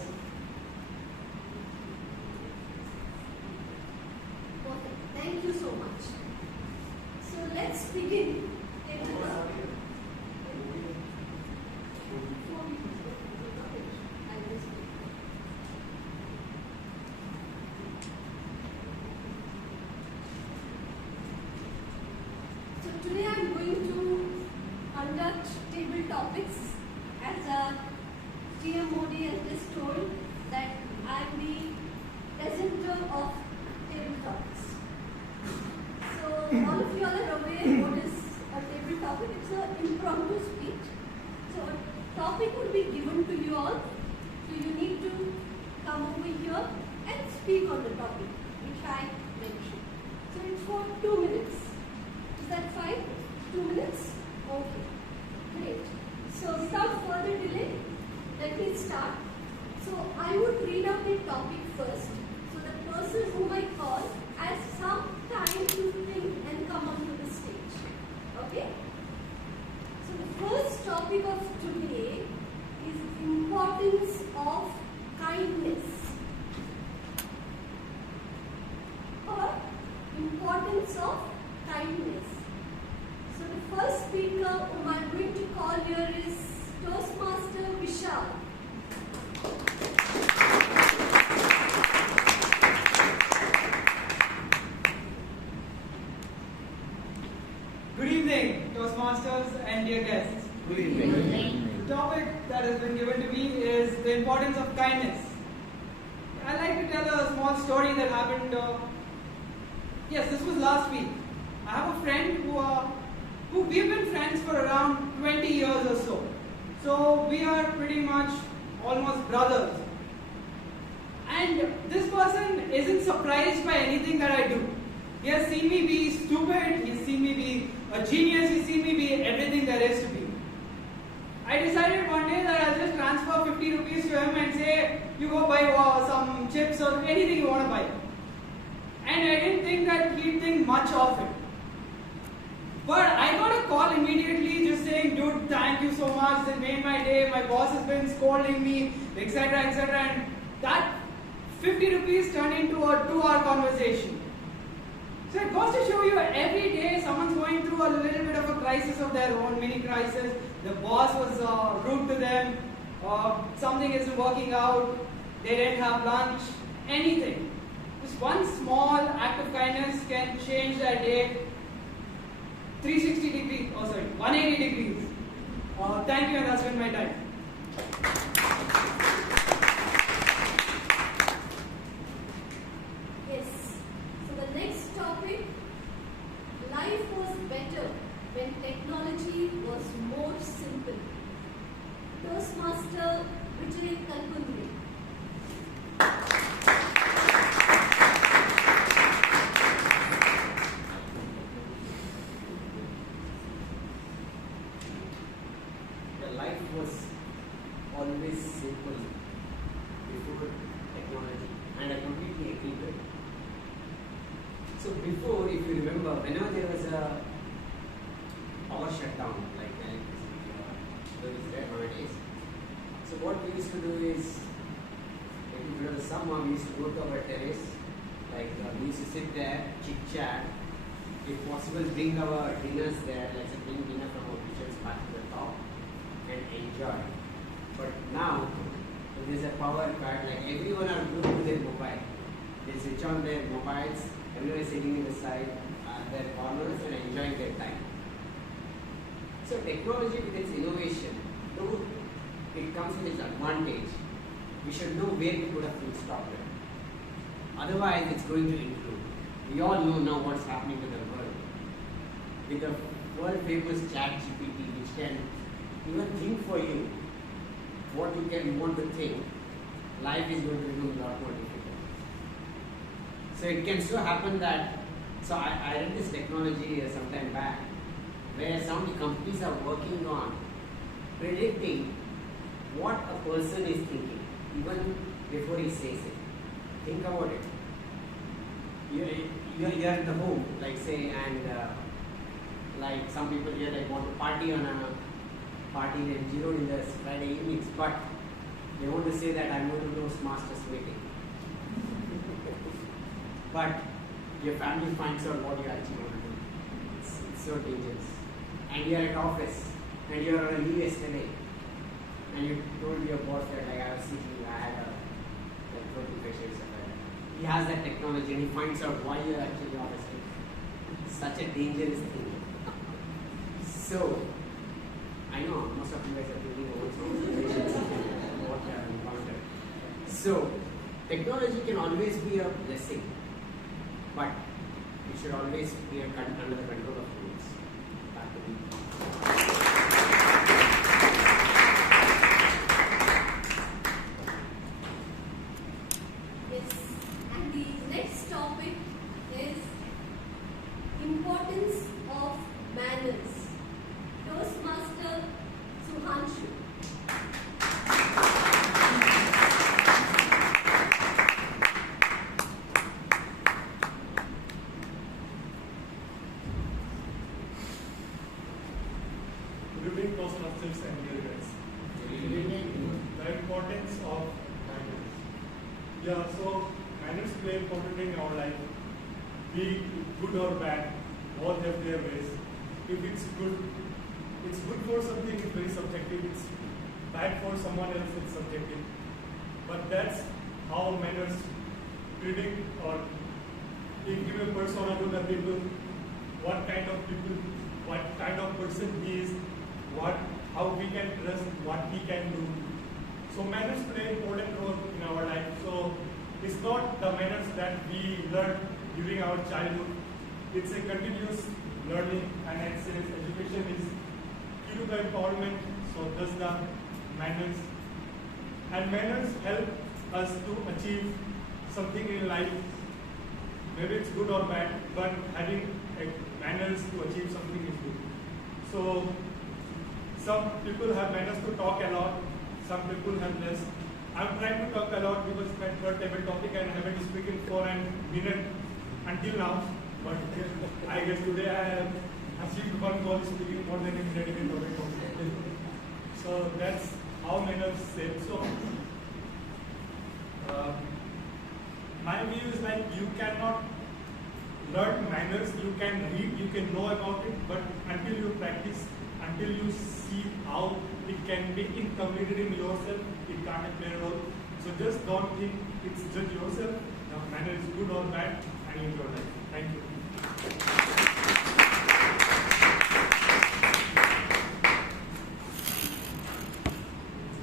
Perfect. Thank you so much. So let's begin. So today I'm going to conduct table topics as GM Modi has just told that I'm the presenter of table topics. So all of you all are aware what is a table topic. It's an impromptu speech. So a topic would be given to you all. So you need to come over here and speak on the topic which I mentioned. So it's for 2 minutes. Is that fine? 2 minutes? Okay. Great. So without further delay, let me start. So I would read out the topic first. So the person whom I call has some time to think and come onto the stage. Okay? So the first topic of today is importance of kindness. Or importance of kindness. So the first speaker whom I am going to call here is Toastmaster Vishal. Good evening, Toastmasters and dear guests. Good evening. The topic that has been given to me is the importance of kindness. I'd like to tell a small story that happened. Yes, this was last week. I have a friend who we've been friends for around 20 years or so. So we are pretty much almost brothers. And this person isn't surprised by anything that I do. He has seen me be stupid, he's seen me be a genius, he's seen me be everything there is to be. I decided one day that I'll just transfer 50 rupees to him and say, you go buy some chips or anything you want to buy. And I didn't think that he'd think much of it. But I got a call immediately just saying, dude, thank you so much, it made my day, my boss has been scolding me, etc., etc. And that 50 rupees turned into a 2-hour conversation. So it goes to show you every day someone's going through a little bit of a crisis of their own, mini crisis. The boss was rude to them, something isn't working out, they didn't have lunch, anything. Just one small act of kindness can change their day 360 degrees, 180 degrees. Thank you, and that's been my time. Yes. So the next topic, life was better when technology was more simple. Toastmaster Vijay Kalkundri. Life was always simple before technology, and I completely agree with it. So before, if you remember, whenever there was a power shutdown, like electricity is there nowadays. So what we used to do is, if there was summer, we used to go to our terrace, we used to sit there, chit chat. If possible, bring our dinners there, bring dinner from our kitchens back to the top and enjoy. But now, if there's a power cut, everyone are glued to their mobile. They switch on their mobiles, everyone is sitting in the side, their corners and enjoying their time. So technology with its innovation, though it comes with its advantage, we should know where to put a full stop there. Otherwise, it's going to improve. We all know now what's happening to the world. With the world famous chat GPT, which can even think for you what you want to think, life is going to become a lot more difficult. So it can so happen that, so I read this technology some time back, where some companies are working on predicting what a person is thinking, even before he says it. Think about it. You're in the home, like say, and like some people here, they want to party on a party in Giro in the Friday evenings, but they want to say that I'm going to Toastmasters meeting. But your family finds out what you actually want to do. It's so dangerous. And you're at office, and you're on a leave yesterday, and you told your boss that like, I was sitting, I had a throat infection, stuff like that. He has that technology, and he finds out why you're actually off sick. It's such a dangerous thing. So, I know most of you guys are thinking about some situations what you have encountered. So, technology can always be a blessing, but it should always be under the control of rules. Back to me. Yes, and the next topic is importance of manners. Toastmaster Suhanshu. Good evening, Toastmasters and dear guys. The importance of manners. Yeah, so manners play important in our life. Be good or bad, both have their ways. If it's good for something, it's very subjective. It's bad for someone else, it's subjective. But that's how manners predict or give a persona to the people, what kind of person he is, how we can trust, what he can do. So manners play an important role in our life. So it's not the manners that we learn during our childhood. It's a continuous learning, and excellence. Education is key to the empowerment. So does the manners. And manners help us to achieve something in life. Maybe it's good or bad, but having manners to achieve something is good. So some people have manners to talk a lot, some people have less. I'm trying to talk a lot because it's my third table topic and I haven't spoken for a minute until now. But I guess today I have achieved one goal, speaking more than a minute in the topic. So that's how manners shape. So my view is like you cannot learn manners, you can read, you can know about it, but until you practice, until you see how it can be implemented in yourself, it can't play a role. So just don't think it's just yourself, the manner is good or bad, and in your life. Thank you.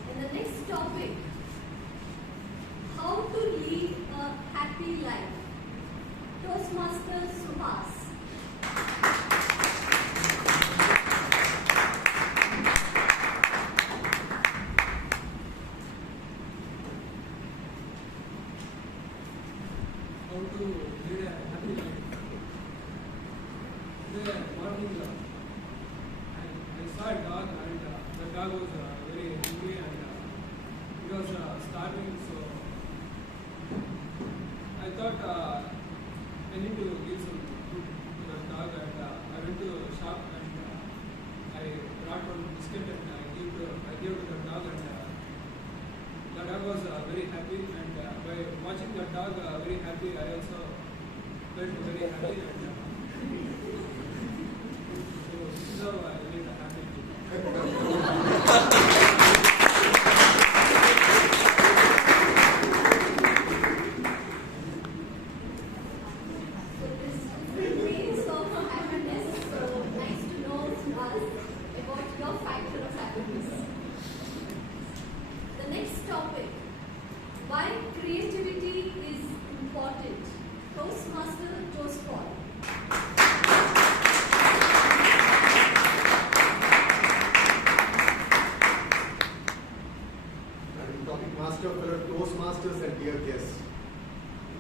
And the next topic, how to lead a happy life. Toastmaster Suhas. How to lead a happy life. Today morning, I saw a dog, and the dog was very angry, and it was starving. So I thought I need to give some food to the dog, and I went to the shop and I brought one biscuit and I gave to the dog, and the dog was very happy, and by watching the dog very happy, I also felt very happy, and so this is how I lead a happy life. So this different ways of happiness. So nice to know us about The next topic, why creativity is important. Toastmaster Toast Paul. I'm topic master, fellow Toastmasters and dear guests.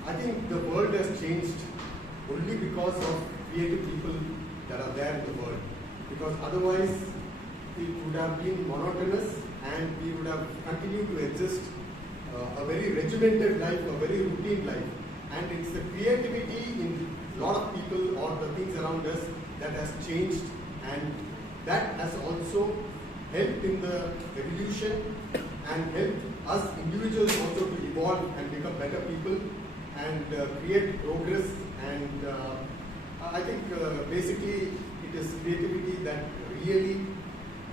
I think the world has changed only because of creative people that are there in the world. Because otherwise, it would have been monotonous and we would have continued to exist a very regimented life, a very routine life. And it's the creativity in a lot of people or the things around us that has changed, and that has also helped in the evolution and helped us individuals also to evolve and become better people and create progress. And I think basically it is creativity that really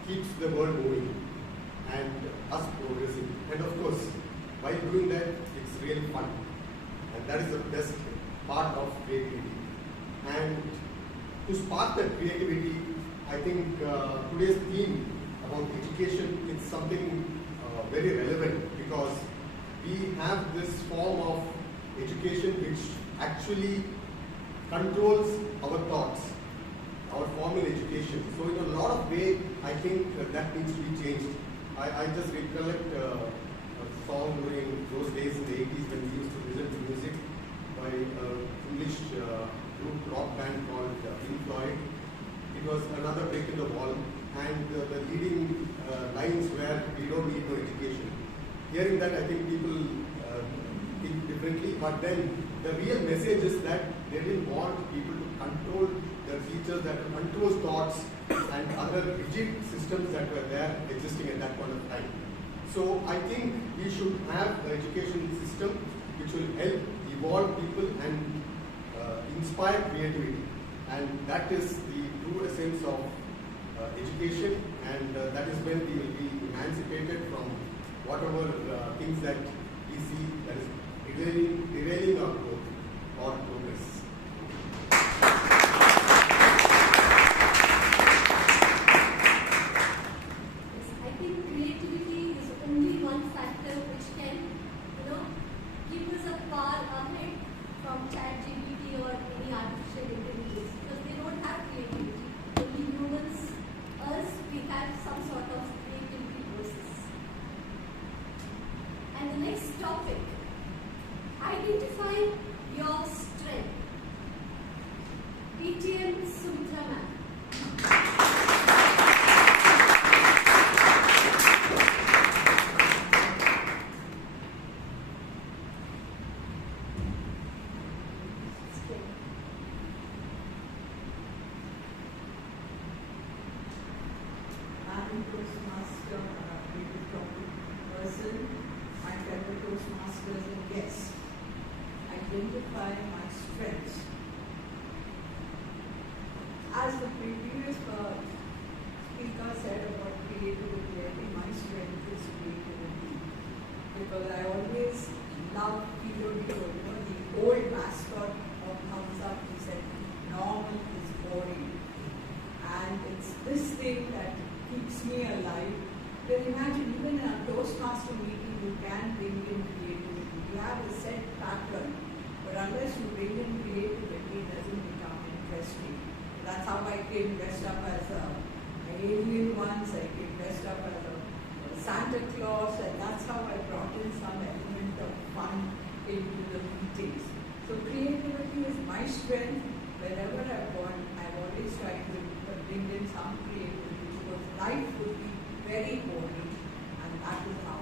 keeps the world moving and us progressing. And of course, while doing that, it's really fun. And that is the best part of creativity. And to spark that creativity, I think today's theme about education is something very relevant, because we have this form of education which actually controls our thoughts, our formal education. So in a lot of ways, I think that needs to be changed. I just recollect a song during those days in the 80s when we used to listen to music by an English group rock band called Pink Floyd. It was another brick in the wall, and the leading lines were, "We don't need no education." Hearing that, I think people think differently, but then the real message is that they didn't want people to control their features, that to control thoughts and other rigid systems that were there existing at that point of time. So I think we should have an education system which will help evolve people and inspire creativity. And that is the true essence of education, and that is when we will be emancipated from whatever things that we see that is derailing our growth or progress. Yes, I think creativity is only one factor which can, keep us a far ahead from ChatGPT or any artificial intelligence, because they don't have creativity. Only humans, us, we have some sort of creativity process. And the next topic, identify your strength. PTM Sumitra ma'am. I'm Toastmaster, person, my fellow Toastmasters and guests. Identify my strengths. As the previous speaker said about creativity, I think my strength is creativity. Because I always love Hero, the old mascot of Thumbs Up. He said, normal is boring. And it's this thing that keeps me alive. Then imagine, even in a Toastmaster meeting, you can bring in creativity. You have a set pattern, but unless you bring in creativity, it doesn't become interesting. That's how I came dressed up as an alien once. I came dressed up as a Santa Claus, and that's how I brought in some element of fun into the meetings. So creativity is my strength. Wherever I've gone, I've always tried to bring in some creativity, because life would be very boring, and that is how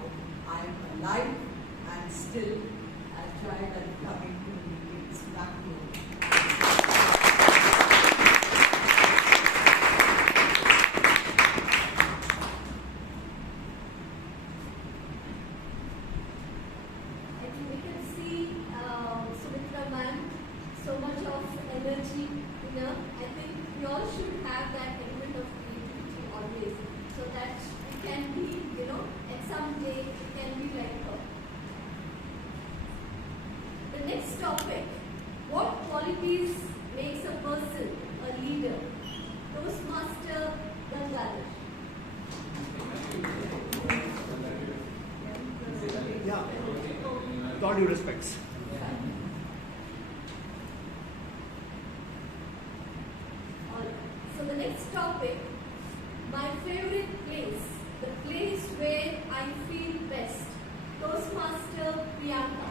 I am alive and still agile and coming to meetings. Back to you. I think we can see Sumitra ma'am, so much of energy in her. I think we all should have that element of creativity with all due respects. So the next topic, my favorite place, the place where I feel best. Toastmaster Priyanka.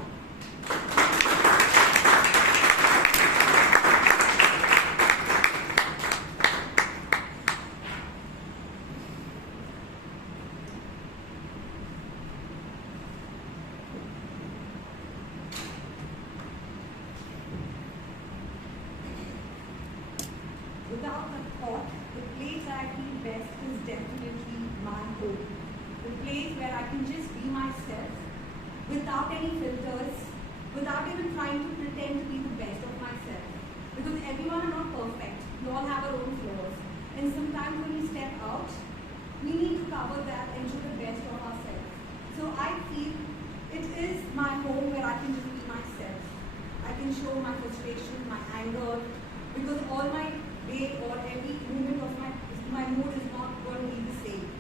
Without a thought, the place I feel best is definitely my home. The place where I can just be myself without any filters, without even trying to pretend to be the best of myself. Because everyone are not perfect. We all have our own flaws. And sometimes when we step out, we need to cover that and show the best of ourselves. So I feel it is my home where I can just be myself. I can show my frustration, my anger, because all my day or every moment of my mood is not going to be the same.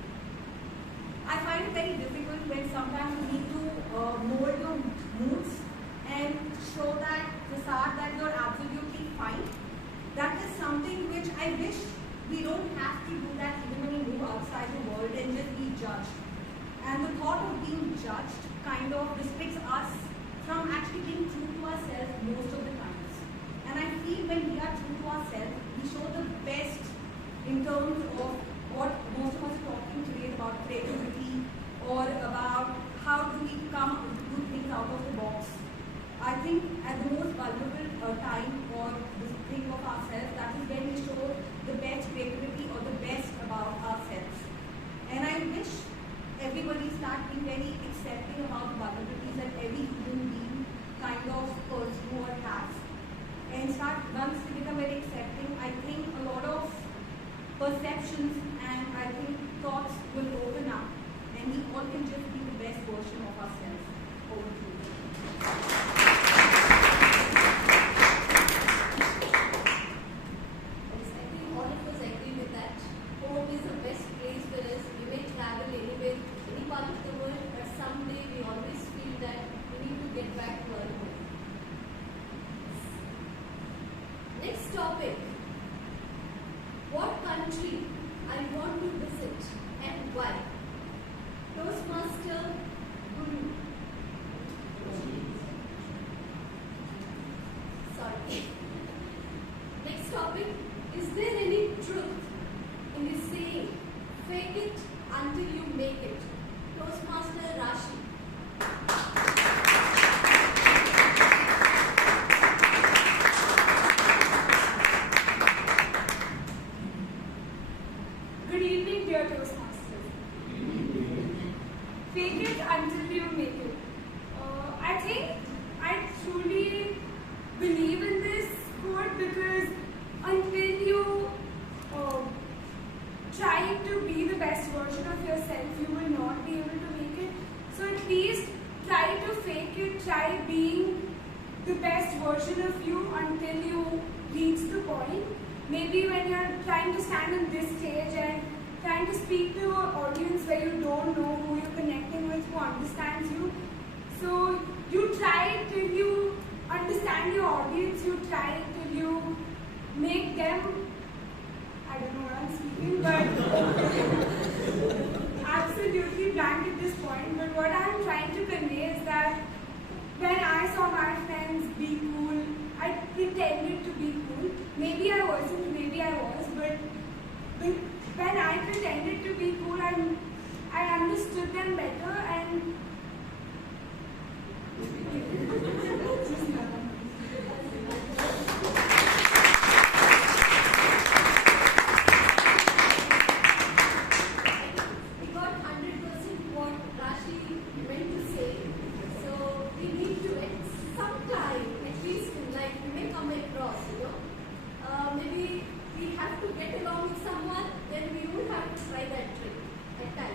I find it very difficult when sometimes you need to mold your moods and show that facade that you're absolutely fine. That is something which I wish we don't have to do that even when we move outside the world and just be judged. And the thought of being judged kind of restricts us from actually being true to ourselves most of the times. And I feel when we are true to ourselves, we show the best in terms of what most of us are talking today about creativity or about how do we come to do things out of the box. I think at the most vulnerable time or this thing of ourselves, that is when we show the best creativity or the best about ourselves. And I wish everybody start being very accepting about the vulnerabilities that every human being kind of pursue or has. And start, once we become very accepting, I think a lot of perceptions and I think thoughts will open up and we all can just be the best version of ourselves. Over to you. Yes, I think all of us agree with that. Home is the best place for us. We may travel anywhere, any part of the world, but someday we always feel that we need to get back to our home. Next topic. What country I want to visit and why? Toastmaster Guru. Sorry. Next topic. Is there any truth in the saying, fake it until you make it? Toastmaster Rashi. Good evening, dear Toastmasters. Fake it until you make it. I think I truly believe in this quote because until you try to be the best version of yourself, you will not be able to make it. So at least try to fake it, try being the best version of you until you reach the point. Maybe when you're trying to stand on this stage and trying to speak to an audience where you don't know who you're connecting with, who understands you. So you try till you understand your audience, you try till you make them, I don't know what I'm speaking, but absolutely blank at this point. But what I'm trying to convey is that when I saw my friends be cool, I pretended to be cool. Maybe I wasn't, maybe I was, but when I pretended to be cool, I understood them better and We got 100% what Rashi meant to say. So we need to, at some time, at least in life, we may come across, maybe we have to get along with someone, then we would have to try that trick at times.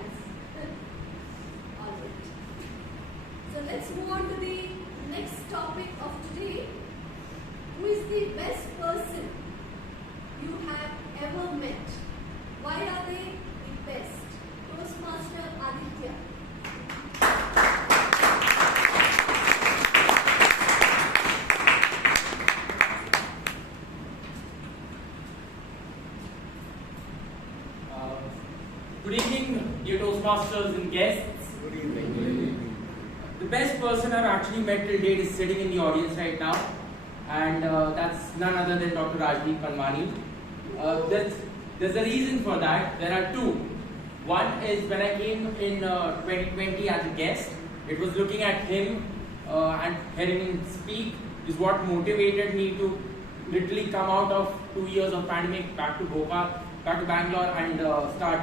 Toastmasters and guests. Good evening. The best person I've actually met till date is sitting in the audience right now, and that's none other than Dr. Rajdeep Panwani. There's a reason for that. There are two. One is when I came in 2020 as a guest, it was looking at him and hearing him speak is what motivated me to literally come out of 2 years of pandemic back to Bangalore and start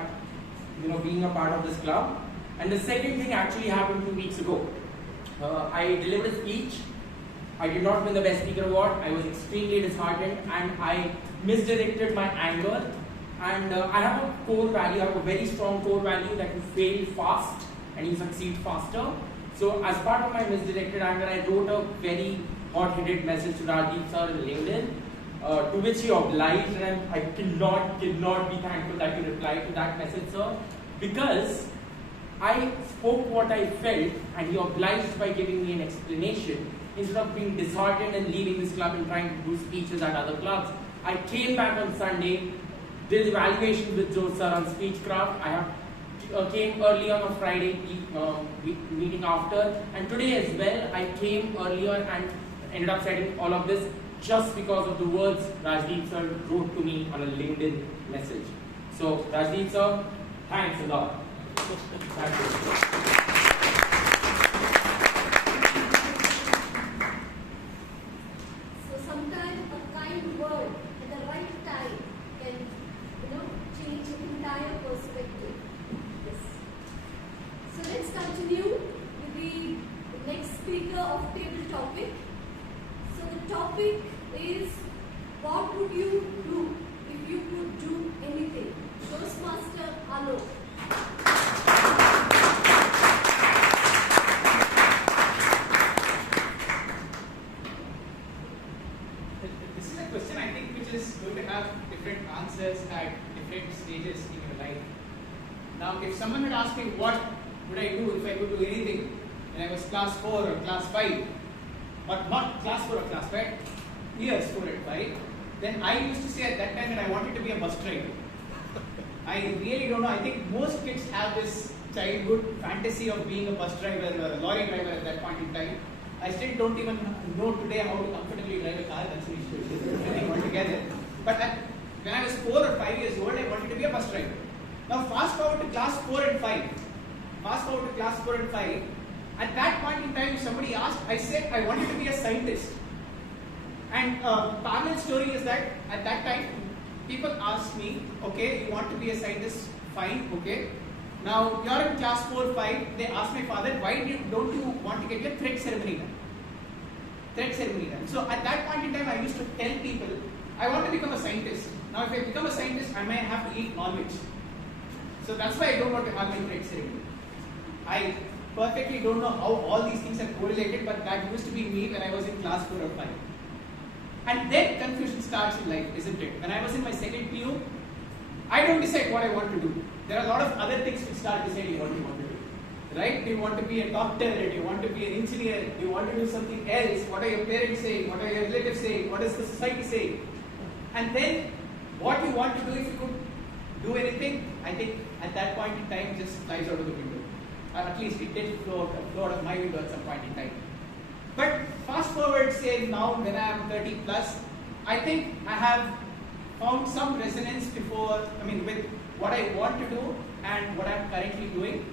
being a part of this club. And the second thing actually happened 2 weeks ago. I delivered a speech. I did not win the Best Speaker Award. I was extremely disheartened and I misdirected my anger. And I have a core value, I have a very strong core value that you fail fast and you succeed faster. So as part of my misdirected anger, I wrote a very hot-headed message to Rajdeep sir in LinkedIn, to which he obliged, and I cannot be thankful that you replied to that message, sir, because I spoke what I felt and he obliged by giving me an explanation instead of being disheartened and leaving this club and trying to do speeches at other clubs. I came back on Sunday, did evaluation with Joe sir on Speechcraft. I have came early on a Friday meeting after, and today as well I came earlier and ended up setting all of this just because of the words Rajdeep sir wrote to me on a LinkedIn message. So Rajdeep sir, thanks a lot. Thank you. So sometimes a kind word at the right time can, change entire perspective. Yes. So let's continue with the next speaker of table topic. So the topic is, what would you do if you could do anything? Toastmaster Alok. This is a question I think which is going to have different answers at different stages in your life. Now, if someone had asked me what would I do if I could do anything when I was class 4 or class 5, but not class 4 or class 5, years 4 and 5, then I used to say at that time that I wanted to be a bus driver. I really don't know. I think most kids have this childhood fantasy of being a bus driver or a lorry driver at that point in time. I still don't even know today how to comfortably drive a car. That's an issue altogether. But when I was 4 or 5 years old, I wanted to be a bus driver. Now fast forward to class 4 and 5. At that point in time, if somebody asked, I said I wanted to be a scientist. And parallel story is that at that time, people asked me, okay, you want to be a scientist, fine, okay. Now you're in class 4, 5, they asked my father, why don't you want to get your thread ceremony done? So at that point in time, I used to tell people, I want to become a scientist. Now if I become a scientist, I may have to eat knowledge. So that's why I don't want to have my thread ceremony. I perfectly don't know how all these things are correlated, but that used to be me when I was in class 4 or 5. And then confusion starts in life, isn't it? When I was in my second PU, I don't decide what I want to do. There are a lot of other things which start deciding what you want to do. Right? Do you want to be a doctor? Do you want to be an engineer? Do you want to do something else? What are your parents saying? What are your relatives saying? What is the society saying? And then what you want to do, if you could do anything, I think at that point in time just flies out of the window. Or at least it did float out of my window at some point in time. But fast forward, say now when I am 30 plus, I think I have found some resonance with what I want to do and what I am currently doing.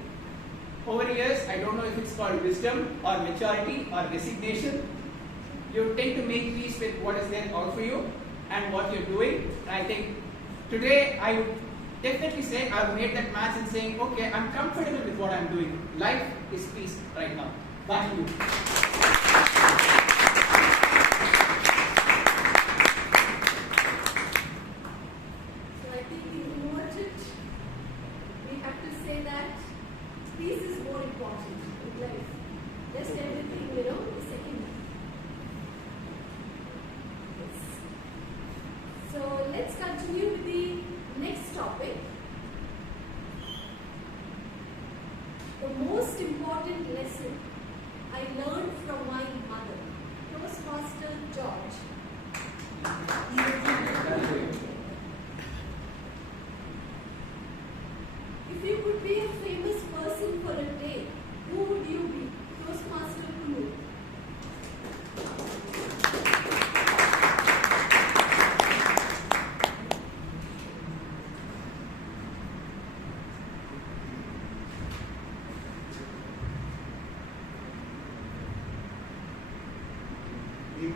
Over years, I don't know if it's called wisdom or maturity or resignation. You tend to make peace with what is there out for you and what you're doing. And I think today I would definitely say I've made that match in saying, okay, I'm comfortable with what I'm doing. Life is peace right now. Back to you. So I think in inverted, we have to say that peace is more important in life. Just everything, is secondary. Yes. So let's continue with the next topic. The most important lesson I learned from my mother, Toastmaster George. If you could be a famous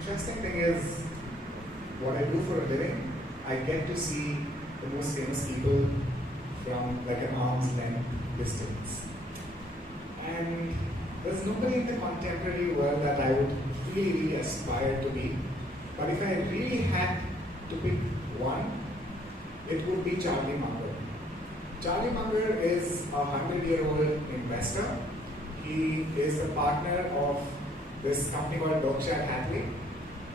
interesting thing is, what I do for a living, I get to see the most famous people from like an arm's length distance. And there's nobody in the contemporary world that I would really aspire to be. But if I really had to pick one, it would be Charlie Munger. Charlie Munger is a 100-year-old investor. He is a partner of this company called Berkshire Hathaway,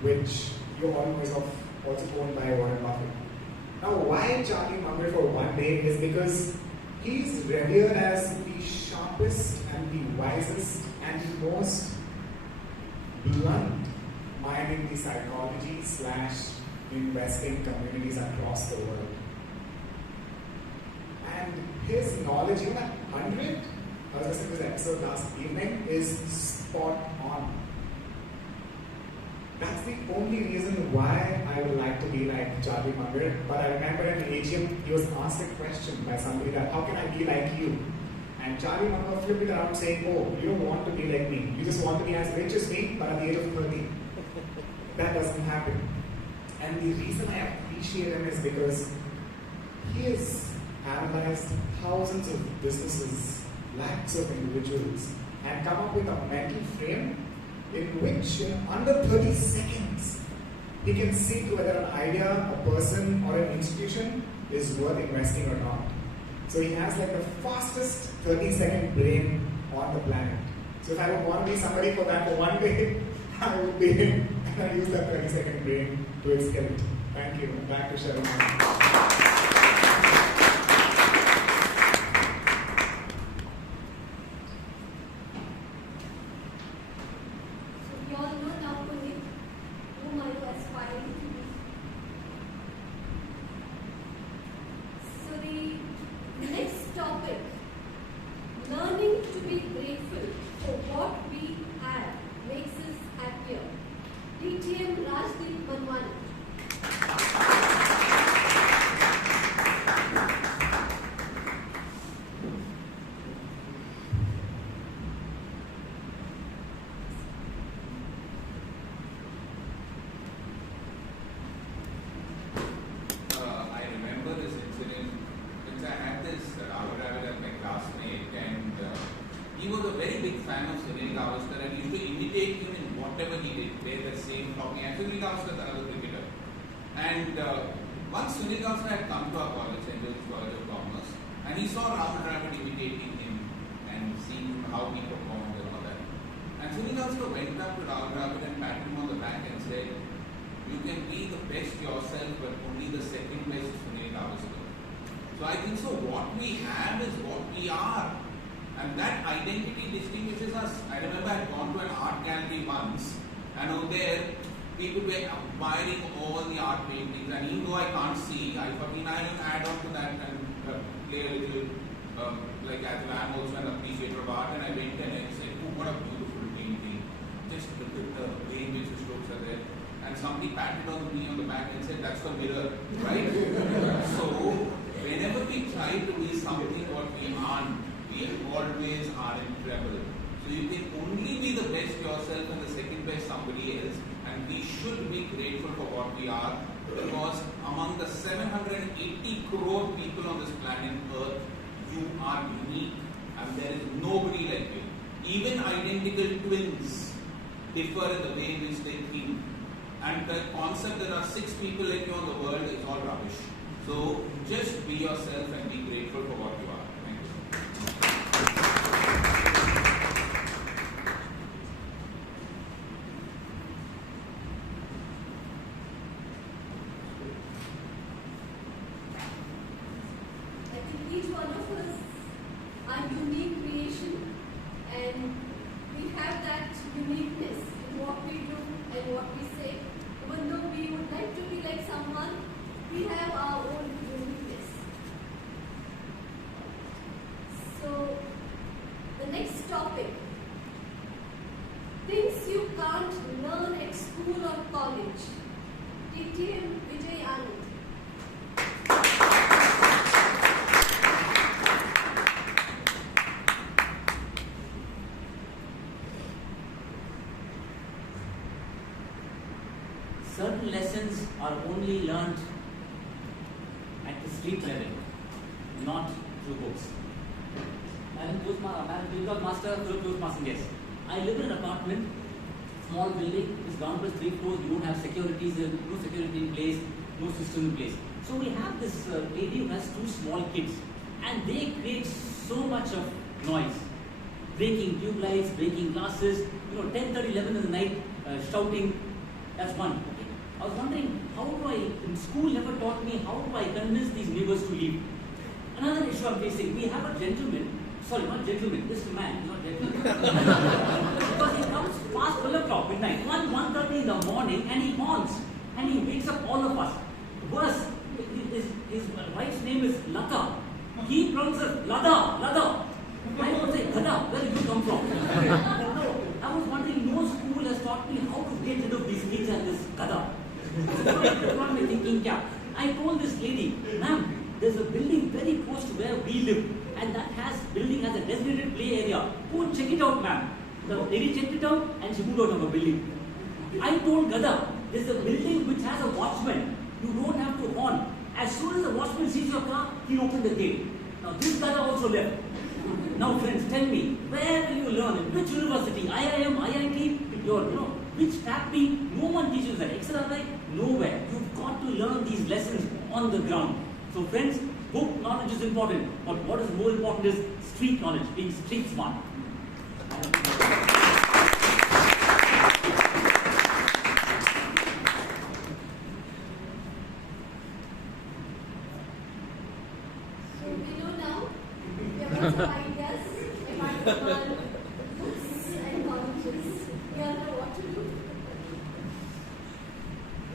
which you all know is also owned by Warren Buffett. Now, why Charlie Munger for one day is because he's revered as the sharpest and the wisest and the most blunt mind in the psychology / investing communities across the world. And his knowledge, even at 100, I was listening to this episode last evening, is spot on. That's the only reason why I would like to be like Charlie Munger. But I remember in the AGM, he was asked a question by somebody that, how can I be like you? And Charlie Munger flipped it around saying, oh, you don't want to be like me. You just want to be as rich as me, but at the age of 30. That doesn't happen. And the reason I appreciate him is because he has analyzed thousands of businesses, lakhs of individuals, and come up with a mental frame in which in under 30 seconds he can see to whether an idea, a person, or an institution is worth investing or not. So he has like the fastest 30-second brain on the planet. So if I would want to be somebody for that for one day, I would be him, and I use that 30-second brain to its hilt. Thank you. Back to Sharon. So I think so what we have is what we are. And that identity distinguishes us. I remember I had gone to an art gallery once, and over there people were admiring all the art paintings, and even though I can't see, I thought, I'll add on to that and play a little, like as I'm also an appreciator of art, and I went and I said, oh, what a beautiful painting. Just look at the way in which the strokes are there. And somebody patted on me on the back and said, that's the mirror, right? So, whenever we try to be something what we aren't, we always are in trouble. So you can only be the best yourself and the second best somebody else, and we should be grateful for what we are, because among the 780 crore people on this planet Earth, you are unique and there is nobody like you. Even identical twins differ in the way in which they think. And the concept that there are 6 people like you on the world is all rubbish. So just be yourself and be grateful for what you are. Thank you. I think each one of us are unique creation, and we have that uniqueness in what we do and what we say. Even though we would like to be like someone, we have our own uniqueness. So, the next topic, things you can't learn at school or college. TTM Vijay Anand. certain lessons are only learned at the street level, not through books. Madam Toastmaster, Toastmaster, yes. I live in an apartment, small building, it's ground plus 3 floors, we don't have securities, no security in place, no system in place. So we have this lady who has 2 small kids, and they create so much of noise. Breaking tube lights, breaking glasses, 10, 30, 11 in the night, shouting, that's one. Okay. I was wondering, how do I, in school never taught me, how do I convince these neighbors to leave? Another issue I'm facing, we have a gentleman, sorry, not gentleman, this man, he's not gentleman. Because he comes past 12 o'clock midnight, 1:30 in the morning, and he haunts, and he wakes up all of us. Worse, his wife's name is Lata. He pronounces Lada. I would say, Gada, where did you come from? I was wondering, no school has taught me how to get rid of these kids and this Gada. So what am I thinking, kya? I told this lady, ma'am, there's a building very close to where we live, and that building has a designated play area. Go and check it out, ma'am. The lady checked it out, and she moved out of the building. I told Gada, there's a building which has a watchman. You don't have to horn. As soon as the watchman sees your car, he'll open the gate. Now this Gada also left. Now friends, tell me, where will you learn? In which university? IIM, IIT? Which faculty? No one teaches that. XRI? Nowhere. You've got to learn these lessons on the ground. So friends, book knowledge is important, but what is more important is street knowledge, being street smart. So we know now, we have lots of ideas about books and colleges. We all know what to do.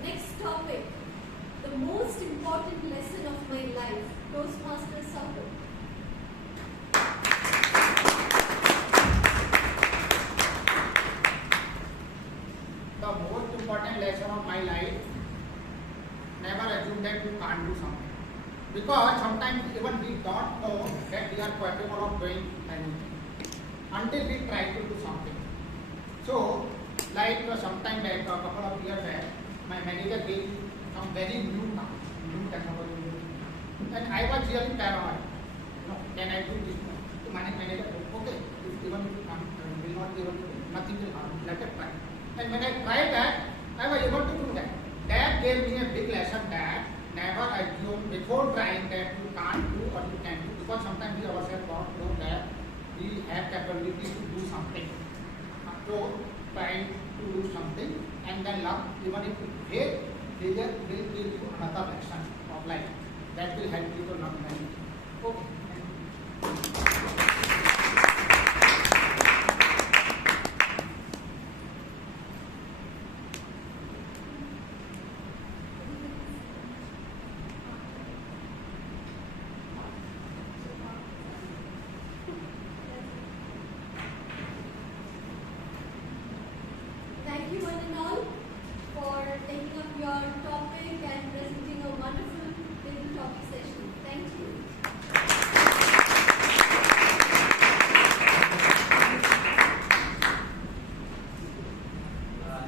Next topic, the most important lesson of my life, Toastmaster Supper. The most important lesson of my life, never assume that you can't do something. Because sometimes even we don't know that we are capable of doing anything until we try to do something. So, like sometime back, a couple of years back, my manager gave me some very new technology. And I was really paranoid. Can I do this? So my manager said, okay, even if you can't, will not be able to do, nothing will happen. Let us try. And when I tried that, I was able to do that. That gave me a big lesson that never assume before trying that you can't do or you can do, because sometimes we ourselves don't know that we have capability to do something. So trying to do something and then luck, even if you fail, failure will give you another lesson of life that will help you to learn many things. Okay. Thank you one and all for taking up your topic and presenting a wonderful little topic session. Thank you.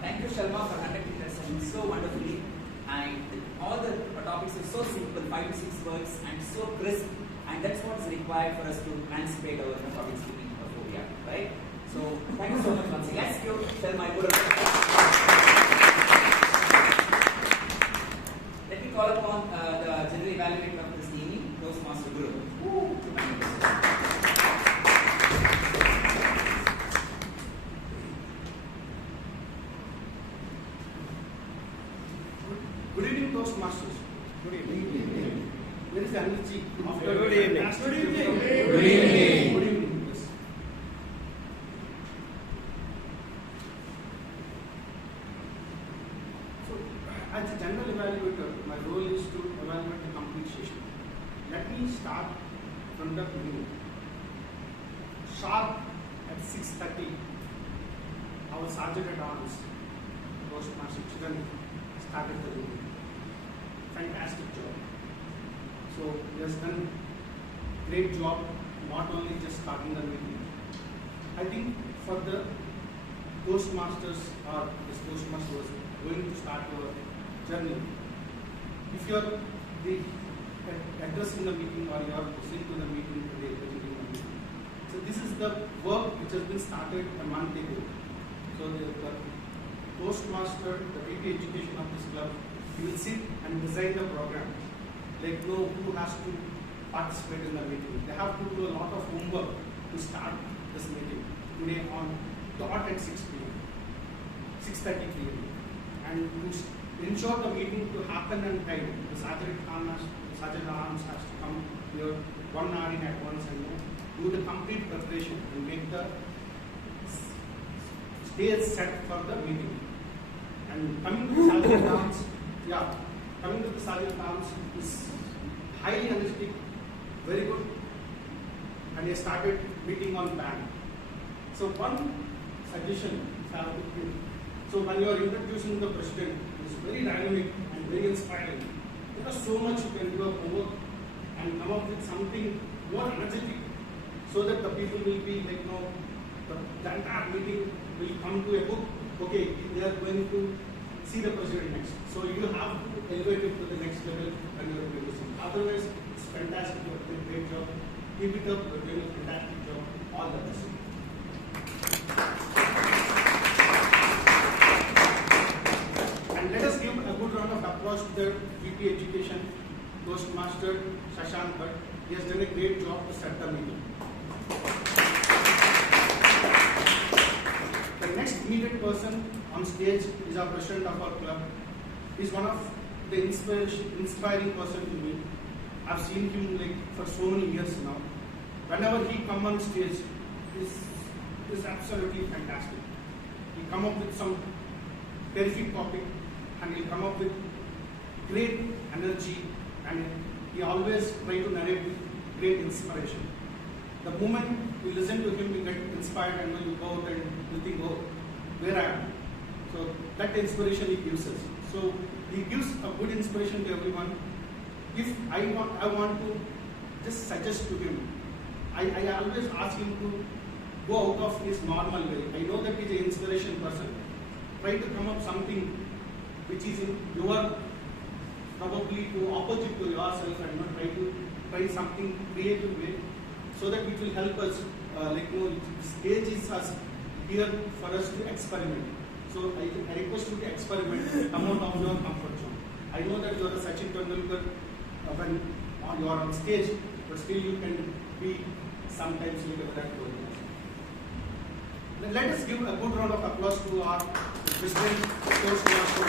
Thank you, Sharma, for conducting the session so wonderfully. And all the topics are so simple, 5 to 6 words, and so crisp. And that's what's required for us to anticipate our public speaking phobia, right? So, thank you so much once again. Let's give Sharma a good Let me call upon the general evaluator of this evening, Toastmaster Guru. Good evening, Toastmasters. Good evening. Where is the energy? Good evening. Good evening. Good evening. Good evening. Yes. So, as a general evaluator, my role is to evaluate the complete session. Let me start from the beginning. Sharp at 6:30, our sergeant at arms, Toastmaster Chiran, started the meeting. Fantastic job. So he has done great job, not only just starting the meeting. I think for the Toastmasters or this Toastmaster was going to start your journey. If you are addressing the meeting or you are listening to the meeting today, so this is the work which has been started a month ago. So the Toastmaster, the VP education of this club, he will sit and design the program. Like know who has to participate in the meeting. They have to do a lot of homework to start this meeting today on dot at 6 p.m. 6:30 p.m. And to ensure the meeting to happen on time, the Sergeant Arms has to come here 1 hour in advance and do the complete preparation and make the stage set for the meeting. And coming to the Sergeant Arms, coming to the Sergeant Arms is highly energetic, very good, and he started meeting on band. So one suggestion I have to give. So when you are introducing the president, it's very dynamic and very inspiring. There is so much you can do a homework and come up with something more energetic, so that the people will be like, the entire meeting will come to a book. Okay, they are going to see the president next. So you have to elevate it to the next level when you are introducing. Otherwise, it's fantastic. You are doing a great job. Keep it up. You are doing a fantastic job. All the best. And let us give a good round of applause to the VP Education Toastmaster Shashank Bhatt. He has done a great job to set the meeting. The next immediate person on stage is our president of our club. He is one of the inspiring person to me. I've seen him for so many years now. Whenever he comes on stage, is absolutely fantastic. He come up with some terrific topic, and he'll come up with great energy, and he always try to narrate with great inspiration. The moment you listen to him, you get inspired, and when you go out and you think, oh, where I am. So that inspiration he gives us. So he gives a good inspiration to everyone. If I want to just suggest to him, I always ask him to go out of his normal way. I know that he's an inspiration person. Try to come up something which is in your, probably to opposite to yourself, and try something creative way, so that it will help us. Stage is here for us to experiment. So I request you to experiment, come out of your comfort zone. I know that you are a Sachin Tendulkar when you are on stage, but still you can be sometimes like a Virat Kohli. Let us give a good round of applause to our President Toastmaster.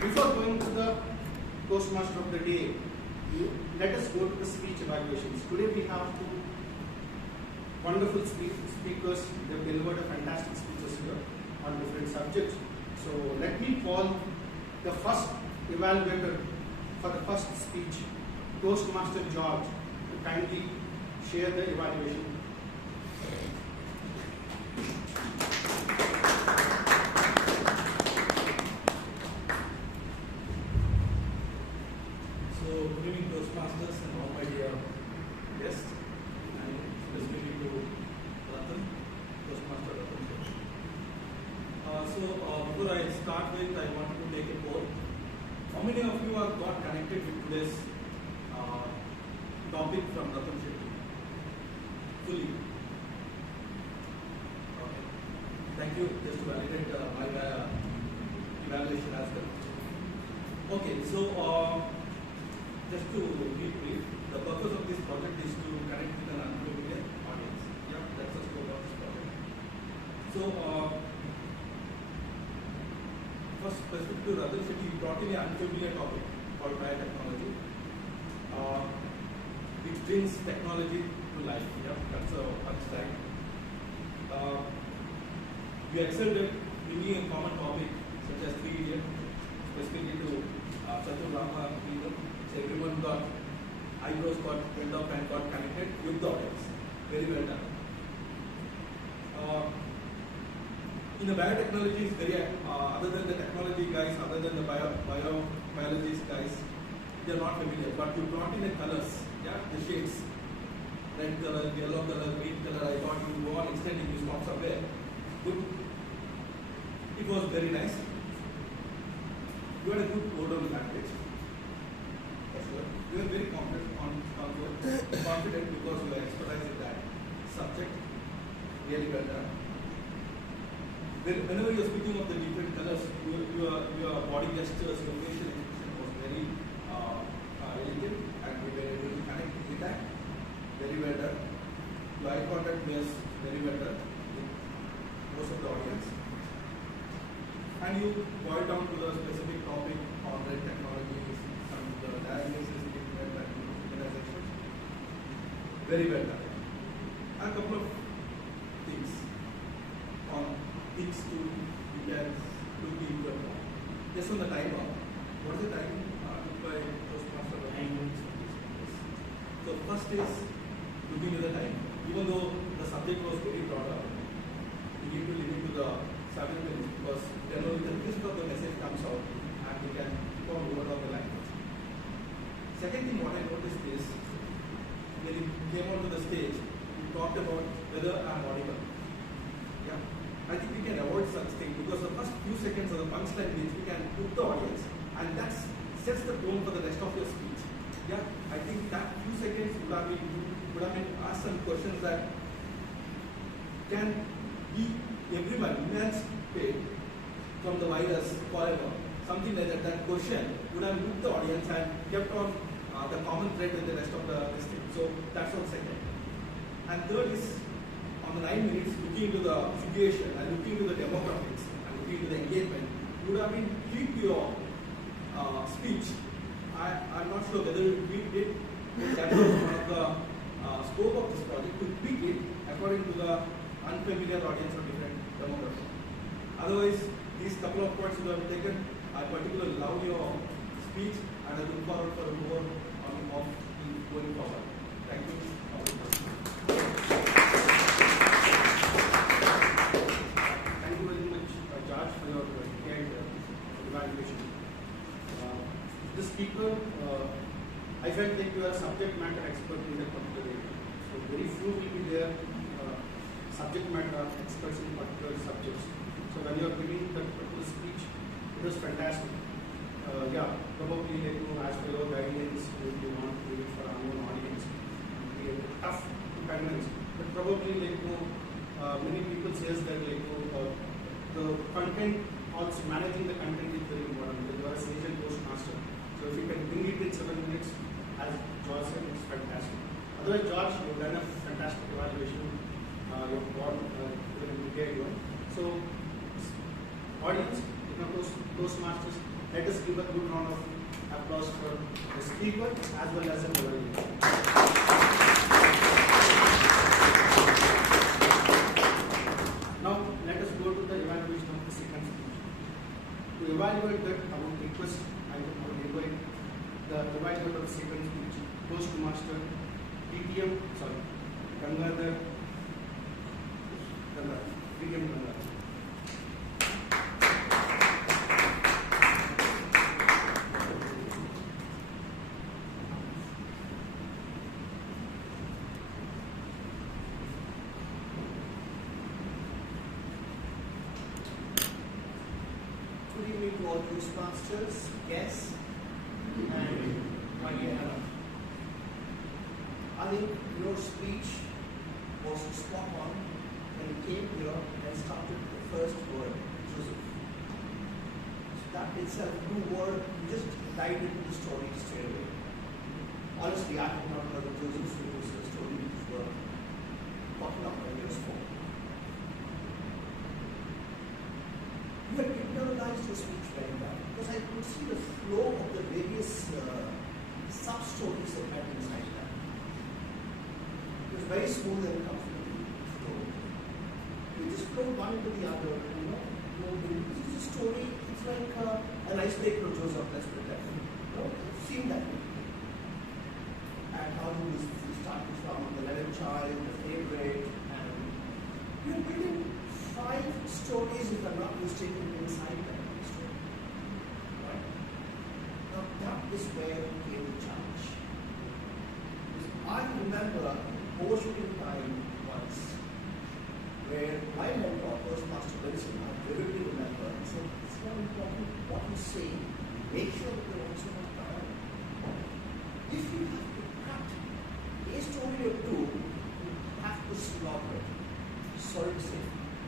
Before going to the Toastmaster of the day, let us go to the speech evaluations. Today we have two wonderful speakers. They have delivered a fantastic speeches here on different subjects. So let me call the first evaluator for the first speech, Toastmaster George, to kindly share the evaluation. So, good evening, Toastmasters and all my dear guests, and especially to Ratan, Toastmaster Ratan. Before I start with, I want to take a poll. How many of you have got connected with today's topic from Ratan Shetty? Fully. Okay. Thank you. Just to validate my evaluation as well. Okay, so just to be brief, the purpose of this project is to connect with an unfamiliar audience. Yeah, that's the scope of this project. So, first specific to Ratan Shetty, he brought in an unfamiliar topic called biotechnology. It brings technology to life. Yeah, that's a punchline. We excelled at bringing a common topic such as 3 idioms, specifically to Chatur Rama. Everyone got eyebrows got went up and got connected with the audience. Very well done. In the biotechnology is very other than the technology guys, other than the biologist guys, they are not familiar. But you brought in the colors, yeah, the shades, red color, yellow color, green color. I thought you go on extending this from somewhere. Good. It was very nice. You had a good overall language. That's good. You were very confident because you are expertise in that subject. Really well done. Whenever you are speaking of the different colors, your body gestures, your facial expression was very elegant, and we were able to connect with that. Very well done. Your eye contact was very well done with most of the audience. And you boiled down to the specific topic on the technologies and the diagnosis, treatment, and organization. Very well done. And a couple of things on things to you can look into account. Just on the timer. What is the time by Toastmaster? 9 minutes. So first is looking at the time. Even though the subject was very broad, you need to limit to the 7 minutes because then only the gist of the message comes out and we can keep on moving on the language. Second thing what I noticed is when you came onto the stage, you talked about whether I'm audible. Yeah. I think we can avoid such things because the first few seconds of the punchline means we can hook the audience and that sets the tone for the rest of your speech. Yeah. I think that few seconds would have been asked some questions that can be everyone emancipated from the virus forever. Something like that. That question would have looked the audience and kept on the common thread with the rest of the listing. So that's on second. And third is on the 9 minutes, looking into the situation and looking into the demographics and looking into the engagement, would have been key to your speech. I'm not sure whether you tweaked it. That was one of the scope of this project to tweak it according to the unfamiliar audience of different demographics. Otherwise, these couple of points you have taken, I particularly love your speech and I look forward for more on going forward. Thank you. Thank you very much, George, for your detailed evaluation. The speaker, I felt like you are a subject matter expert in that particular area. So very few will be there, subject matter experts in particular subjects. So when you are giving that particular speech, it was fantastic. Yeah, probably like as per your guidelines, you want to do it for our own audience. It will be tough to convince, but probably like many people says that like the content, also managing the content is very important because you are a seasoned Toastmaster. So if you can bring it in 7 minutes, as George said, it's fantastic. Otherwise, George, you've done a fantastic evaluation. You've got very detailed one. So, audience, Toastmasters, let us give a good round of applause for the speaker as well as the evaluator. Now, let us go to the evaluation of the second speech. To evaluate that, I would request, I would invite the evaluator of the second speech, Toastmaster, PTM, Gangadhar, PTM Gangadhar. Good evening to all Toastmasters, guests, and my dear Hannah. I think your speech was spot on when you came here and started the first word, Joseph. So that itself, new word, you just dived into the story straight away. Honestly, I have not heard of Joseph, so it was a story which were popping up when you spoke. You had internalized your speech very well because I could see the flow of the various sub-stories that had inside that. It was very smooth and comfortable flow. You just flowed one into the other, and this is a story, it's like an icebreaker of Joseph, let's put it that way. You've seen that way. And how he was starting from the 11th child, the favorite, and you're building 5 stories, if I'm not mistaken, inside that story. Right? Now that is where came the challenge. Because I remember overshooting time once where while I taught Toastmaster medicine, I vividly remember, so it's not important what you say, make sure that you're also not tired. If you have to cut a story or two, you have to slaughter it. Sorry to say.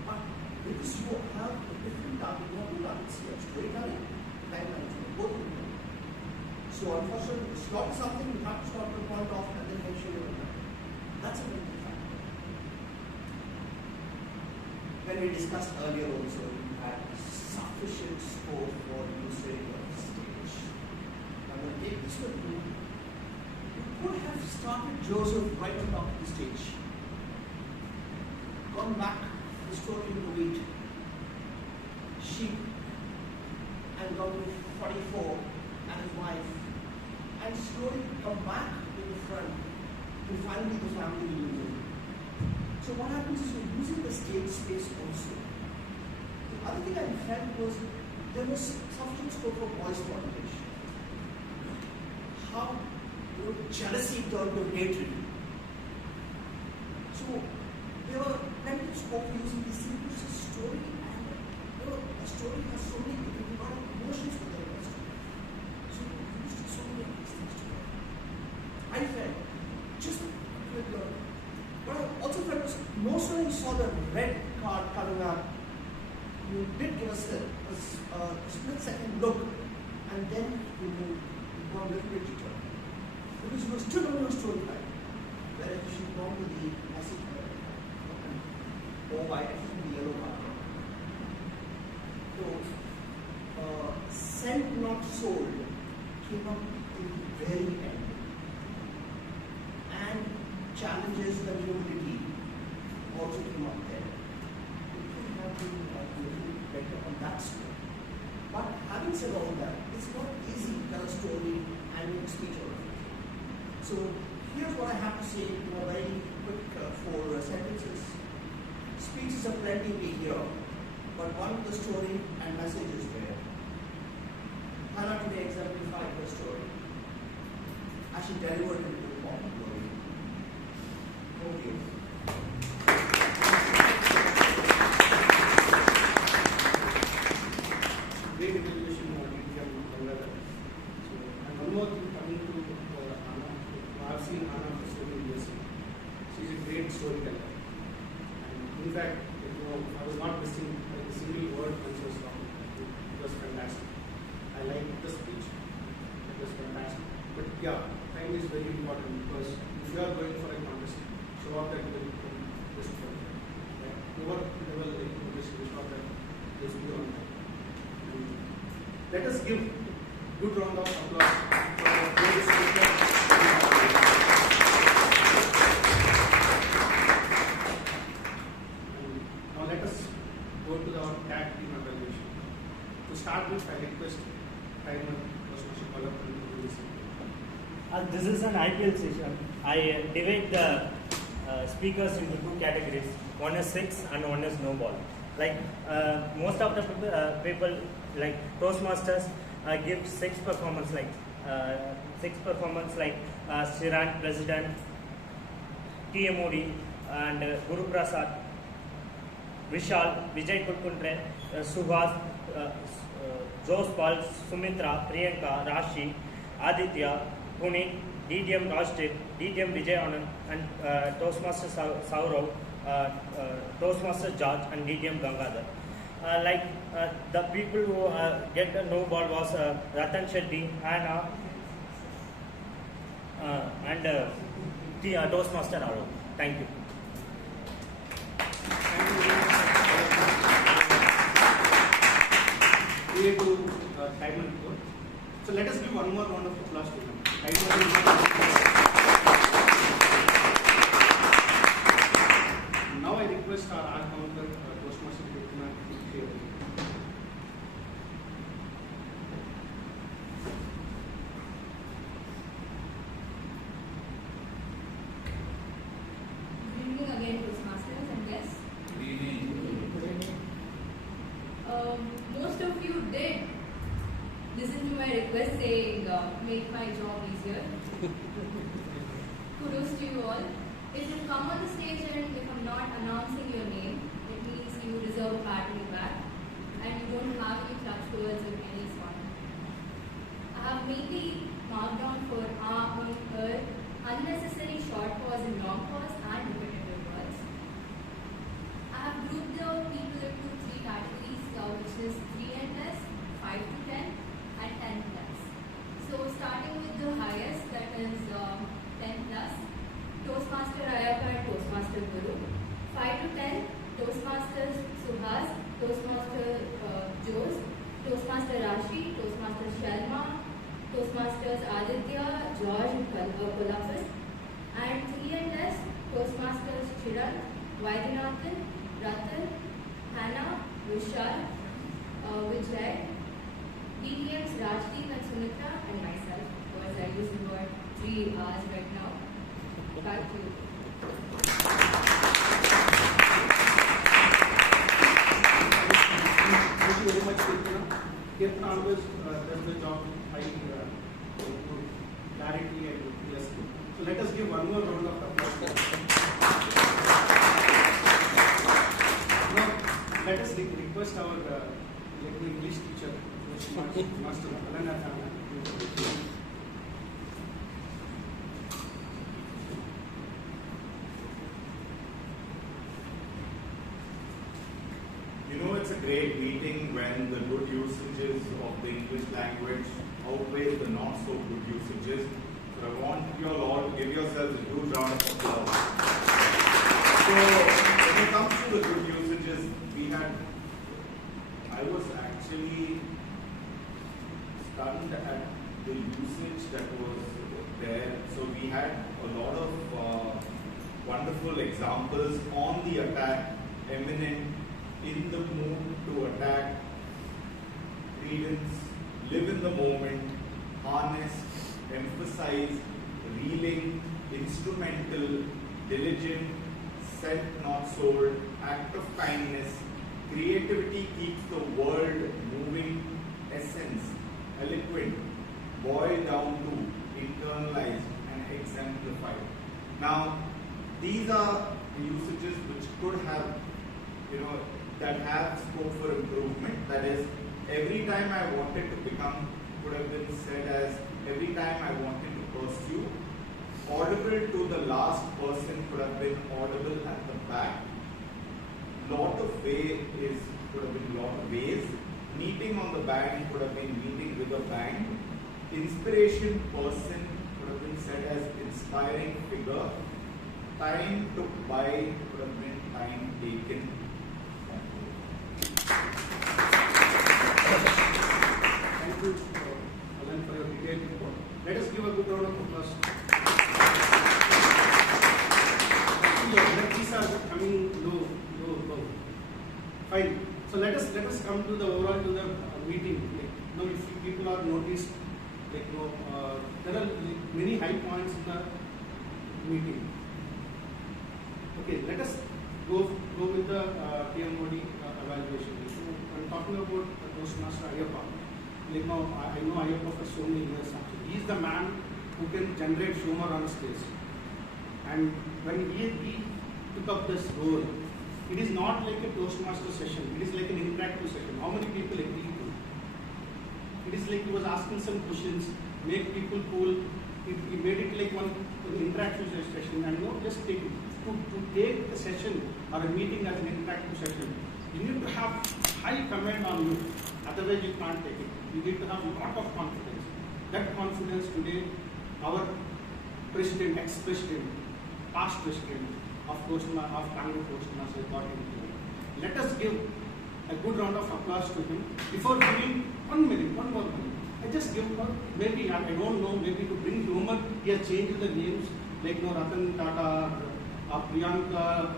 But because you have a different target, you have two targets here, storytelling, time management, both of them. So unfortunately, to slaughter something, you have to slaughter the point off and then make sure you're done. That's a very big factor. When we discussed earlier also, you had sufficient scope for usage of the stage. I'm going to take this one too. You could have started Joseph right on top of the stage. Gone back the story into wheat, sheep, and gone to 44 and his wife, and slowly come back to the front to finally the family reunion. So what happens is you're using the stage space also. The other thing I felt was there was sufficient scope for voice modulation. How jealousy turned to hatred. So there were plenty of scope for using the simplest story, and a story has so many emotions within it. So we used so many of these things together. I felt just with the what I also felt was most when you saw the red card coming up, you did give us a split second look, and then you got a little bit deeper. Because you were still on your story line, whereas you should go to the message or by actually the yellow card. So, Sent Not Sold came up in the very end. And challenges the humility also came up there. We could have been a little better on that score. But having said all that, it's not easy to tell a story and make a speech out of it. So here's what I have to say in a very quick 4 sentences. Speeches are plenty we hear, but one of the story and message is there. Hannah today exemplified the story as she delivered it with pomp and glory. Thank you. Great introduction from Bangalore. So, and one more thing coming to Hannah. I've seen Hannah for so many years. She's a great storyteller. And in fact, I was not missing like a single word when she was talking. It was fantastic. I liked the speech. It was fantastic. But yeah, time is very important because if you are going for a contest, show up that you will become best for it. Right? Over level information, show up that there is no on time. Let us give good round of applause for our great speaker. Now let us go to our tag team evaluation. To start with, I request timer Toastmaster Club to introduce him. This is an IPL session. I divide the speakers into 2 categories. One is 6 and one is no ball. Like most of the people like Toastmasters give 6 performance like Shiran, President, T.M. Modi and Guru Prasad, Vishal, Vijay Kutkuntre, Subhas, Jose Paul, Sumitra, Priyanka, Rashi, Aditya, Puneet, DDM Rajdeep, DDM Vijay Anand, and Toastmaster Saurav, Toastmaster George, and DDM Gangadhar. The people who get the no ball was Ratan Shetty, Hannah, and Toastmaster Arav. Thank you. Here to timer report. So let us give one more round of applause to them. Now I request our counter, Toastmaster Kirtana, to share. Good evening again, Toastmasters and guests. Good evening. Most of you did listen to my request saying, make my job easier. Kudos to you all. If you come on the stage and if I'm not announcing your name, you deserve a pat on your back, and you don't have any clutch words of any sort. I have maybe marked down for unnecessary short pause and long pause and repetitive words. I have grouped the people into 3 categories, which is 3 and less, 5 to 10, and 10 plus. So starting with the highest, that is 10 plus, Toastmaster Ayappa and Toastmaster Guru. 5 to 10, Toastmasters Suhas, Toastmaster Jose, Toastmaster Rashi, Toastmaster Sharma, Toastmasters Aditya, George, and Kolapur. And 3 and less, Toastmasters Chiran, Vaidyanathan, Ratan, Hannah, Vishal, Vijay, BDMs Rajdeep and Sunitra, and myself. Of course, I use the word 3 hours right now. Back to you. Thank you very much, Kirtana. Kirtana always does the job high clarity and curiosity. So let us give one more round of applause. Now, let us request our English teacher, Master Alana Khanna. You know, it's a great meeting when the good usages of the English language outweigh the not so good usages. So I want you all to give yourselves a huge round of applause. So when it comes to the good usages, I was actually stunned at the usage that was there. So we had a lot of wonderful examples on the attack, eminent, in the mood to attack, credence, live in the moment, harness, emphasize, reeling, instrumental, diligent, sent not sold, act of kindness, creativity keeps the world moving, essence, eloquent, boiled down to, internalized and exemplified. Now, these are the usages which could have, that have scope for improvement. That is, every time I wanted to become, could have been said as, every time I wanted to pursue. Audible to the last person could have been audible at the back. Lot of way could have been lot of ways. Meeting on the bang could have been meeting with a bang. Inspiration person could have been said as inspiring figure. Time to buy could have been time taken. Thank you, Alan, for your detailed report. Let us give a good round of applause. These are coming low. Fine. So let us come to the overall to the meeting. If people are noticed, there are many high points in the meeting. Okay, let us go with the TMOD evaluation. So I'm talking about Toastmaster Ayappa. I know Ayappa for so many years actually. He is the man who can generate humor on stage. And when he took up this role, it is not like a Toastmaster session. It is like an interactive session. How many people agree to? It is like he was asking some questions, make people cool. He made it like one interactive session, and just take it. To take a session or a meeting as an interactive session, you need to have high command on you. Otherwise, you can't take it. You need to have a lot of confidence. That confidence today, our president, ex-president, past president of Bangalore Toastmasters got into it. Let us give a good round of applause to him. Before giving one more minute, I just give maybe, I don't know, maybe to bring humor, he has changed the names like Ratan Tata, Priyanka,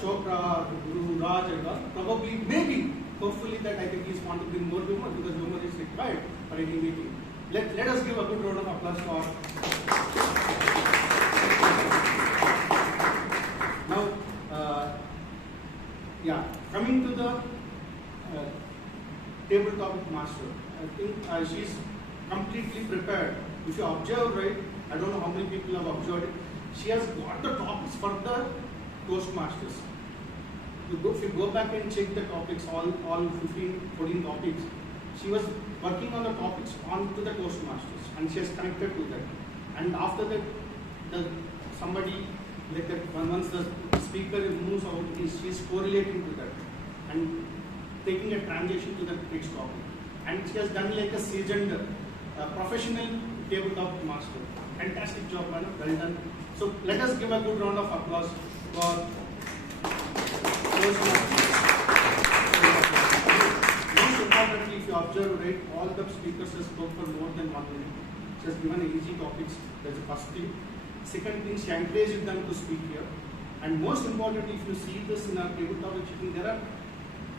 Chopra, Guru, Raj, and all. Probably, maybe, hopefully that I think he's want to bring more humor because humor is required for any meeting. Let us give a good round of applause for. Now, coming to the tabletop master, I think she's completely prepared. If you observe right, I don't know how many people have observed it. She has got the topics for the Toastmasters. if you go back and check the topics, all 15, 14 topics, she was working on the topics onto the Toastmasters, and she has connected to that. And after that, somebody like that, once the speaker moves out, she's correlating to that and taking a transition to the next topic. And she has done like a seasoned professional tabletop master. Fantastic job, madam. Well done. So let us give a good round of applause for Toastmasters. Most importantly, if you observe, right, all the speakers have spoke for more than 1 minute. She has given easy topics. That's the first thing. Second thing, she encouraged them to speak here. And most importantly, if you see this in our tabletop achievement, there are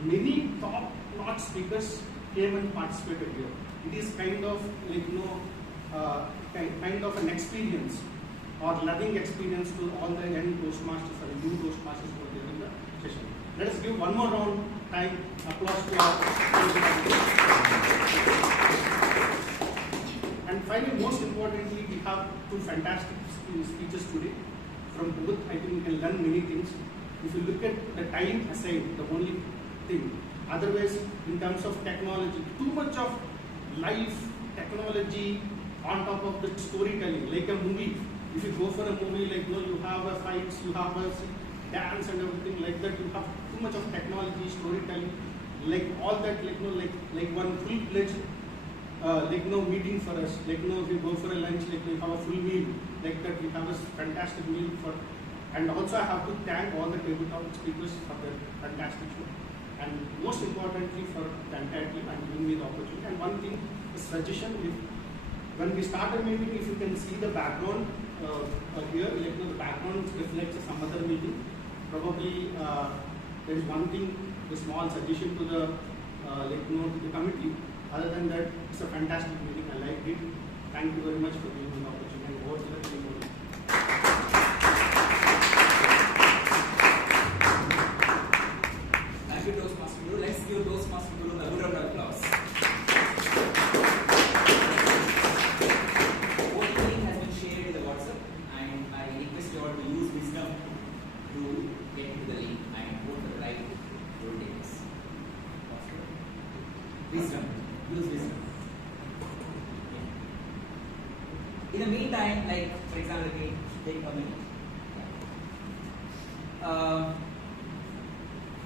many top-notch speakers came and participated here. It is kind of like, kind of an experience or learning experience to all the young Toastmasters or new Toastmasters who are there in the session. Let us give one more round time applause to our. And finally, most importantly, we have two fantastic speeches today. From both, I think we can learn many things. If you look at the time aside, the only thing. Otherwise, in terms of technology, too much of life, technology on top of the storytelling, like a movie. If you go for a movie, like you have a fights, you have a dance and everything like that. You have too much of technology, storytelling, like all that, like one full-fledged meeting for us. If you go for a lunch, we have a full meal, like that. We have a fantastic meal for. And also, I have to thank all the tabletop speakers for their fantastic show. And most importantly, for the entire team and giving me the opportunity. And one thing, a suggestion: when we start a meeting, if you can see the background here, the background reflects some other meeting. Probably there is one thing, a small suggestion to the to the committee. Other than that, it's a fantastic meeting. I liked it. Thank you very much for giving me the opportunity. And over to the team. Thank you, Toastmaster Guru. Let's give Toastmaster Guru a good round of applause. Voting link has been shared in the WhatsApp, and I request you all to use wisdom to get into the link and vote for the right votings. Wisdom. Use wisdom. In the meantime, for example, take a minute.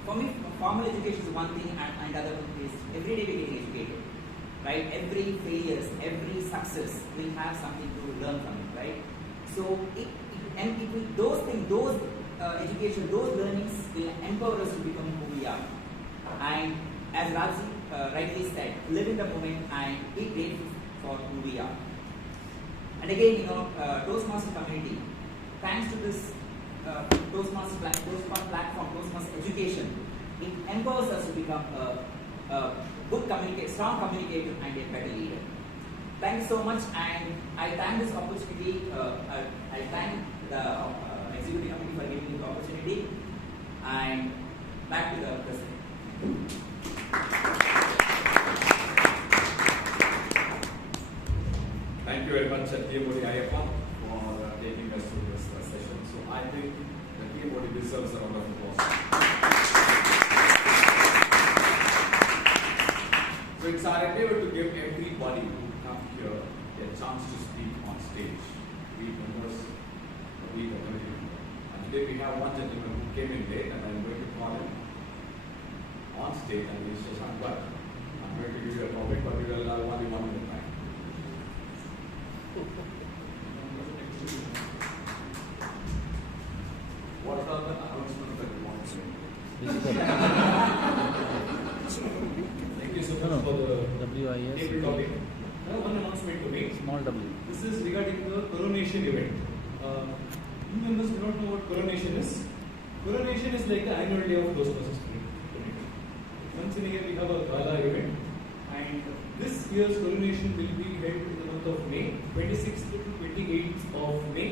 For me, formal education is one thing, and other one is every day we getting educated, right? Every failures, every success, we have something to learn from it, right? So, those things, those education, those learnings will empower us to become who we are. And as Raji rightly said, live in the moment and be grateful for who we are. And again, Toastmaster community, thanks to this Toastmaster platform, Toastmaster education, it empowers us to become a good communicator, strong communicator, and a better leader. Thank you so much, and I thank this opportunity. I thank the executive committee for giving me the opportunity. And back to the president. Thank you very much, TMOD Ayappa, for taking us through this session. So I think the TMOD deserves a round of applause. So it's our endeavor to give everybody who come here a chance to speak on stage. We members, we the committee member. And today we have one gentleman who came in late, and I'm going to call him on stage, and he says, I'm going to give you a topic, but we will allow only 1 minute time. What are the announcements that you want to make? Thank you so much for the table topic. One announcement to make. Small W. This is regarding the coronation event. You members do not know what coronation is. Coronation is like the annual day of Toastmasters. Once in a year we have a gala event, and this year's coronation will be held in the month of May, 26th to 28th of May.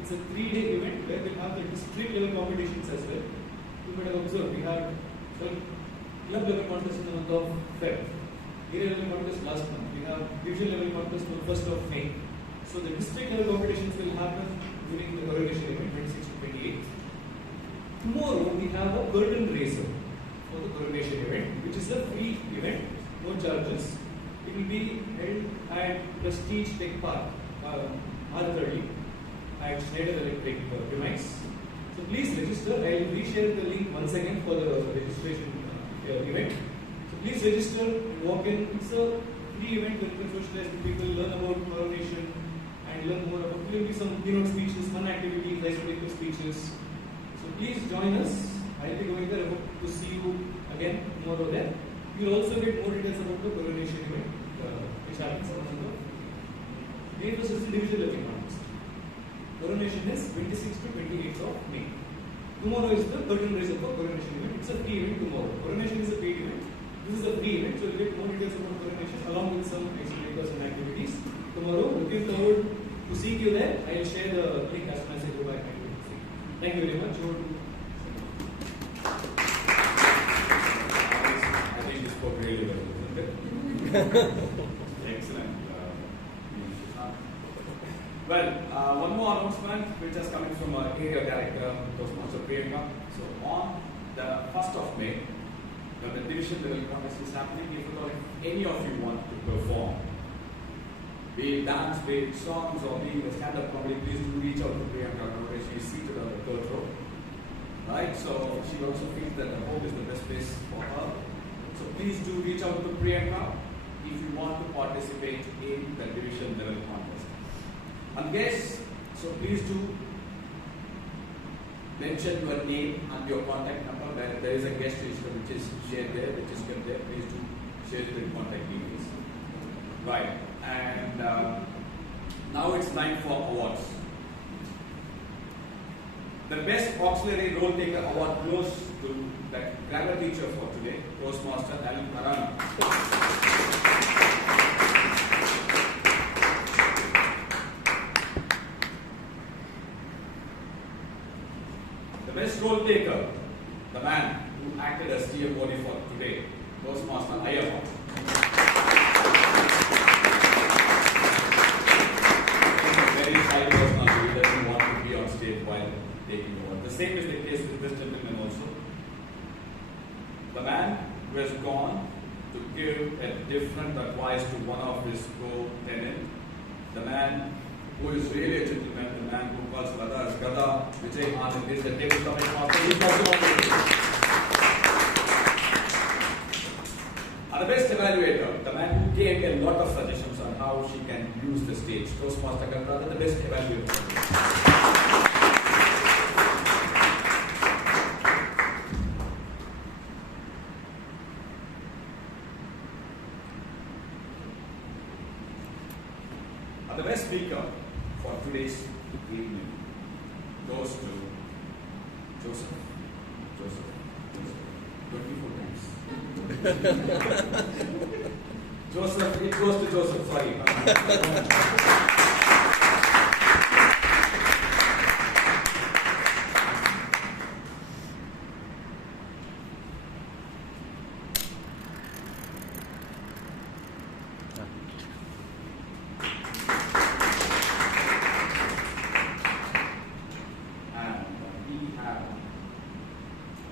It's a 3-day event where we'll have the district level competitions as well. You might have observed we had club level contest in the month of Feb, area level contest last month. We have division level contest on 1st of May. So the district level competitions will happen during the coronation event, 26th to 28th. Tomorrow tomorrow we have a curtain raiser for the coronation event, which is a free event, no charges. It will be held at Prestige Tech Park, R30, at Schneider Electric premise. So please register. I will reshare the link once again for the registration event. So please register and walk in. It's a free event where you can socialize with people, learn about coronation, and learn more about maybe some keynote speeches, fun activities, icebreaker speeches. So please join us. I'll be going there. I hope to see you again tomorrow there. You'll also get more details about the coronation event, which happens on the May 1st is the division learning contest. Coronation is 26th to 28th of May. Tomorrow is the curtain raiser for coronation event. It's a free event tomorrow. Coronation is a paid event. This is a free event, so you'll get more details about coronation along with some icebreakers and activities. Tomorrow, looking forward to seeing you there. I'll share the link as soon as I go back. Thank you very much. I think you spoke really well, isn't it? Excellent. Well, one more announcement which is coming from our area director, Toastmaster Priyanka. So on the 1st of May, when the division level contest is happening, if any of you want to perform, be it dance, be it songs, or be it stand-up comedy, please do reach out to Priyanka. She is seated on the third row. Right? So she also feels that the home is the best place for her. So please do reach out to Priyanka if you want to participate in the division level contest. And guests, so please do mention your name and your contact number. Where there is a guest register which is shared there, which is kept there. Please do share the contact details. Right, and now it's time for awards. The best auxiliary role taker award goes to the grammar teacher for today, Toastmaster Alan Arana. The best role taker, the man who acted as TMOD for today, Toastmaster Ayappa. Very shy personality, he doesn't want to be on stage while taking over. The same is the case with this gentleman also. The man who has gone to give a different advice to one of his co-tenants. The man who is really a gentleman, the man who calls Radha as Gada, Vijay Anand is the table topic master. And the best evaluator, the man who gave a lot of suggestions on how she can use the stage. Toastmaster Gada, the best evaluator. And the best speaker for today's evening goes to Joseph. 24 times. Joseph, it goes to Joseph, sorry.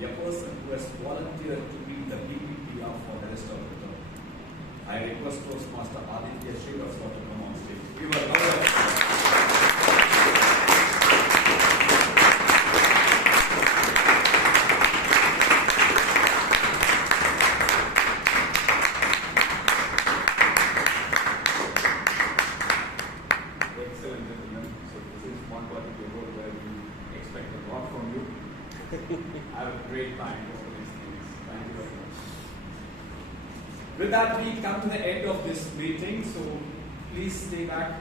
A person who has volunteered to be the PPPR for the rest of the term. I request Toastmaster Aditya Srivastava to come on stage. Give a round of Excellent, gentlemen. So this is one particular role where we expect a lot from you. Have a great time over these things. Thank you very much. With that, we come to the end of this meeting, so please stay back.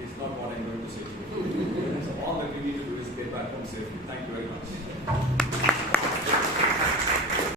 It's not what I'm going to say to you. So all that we need to do is get back home safely. Thank you very much.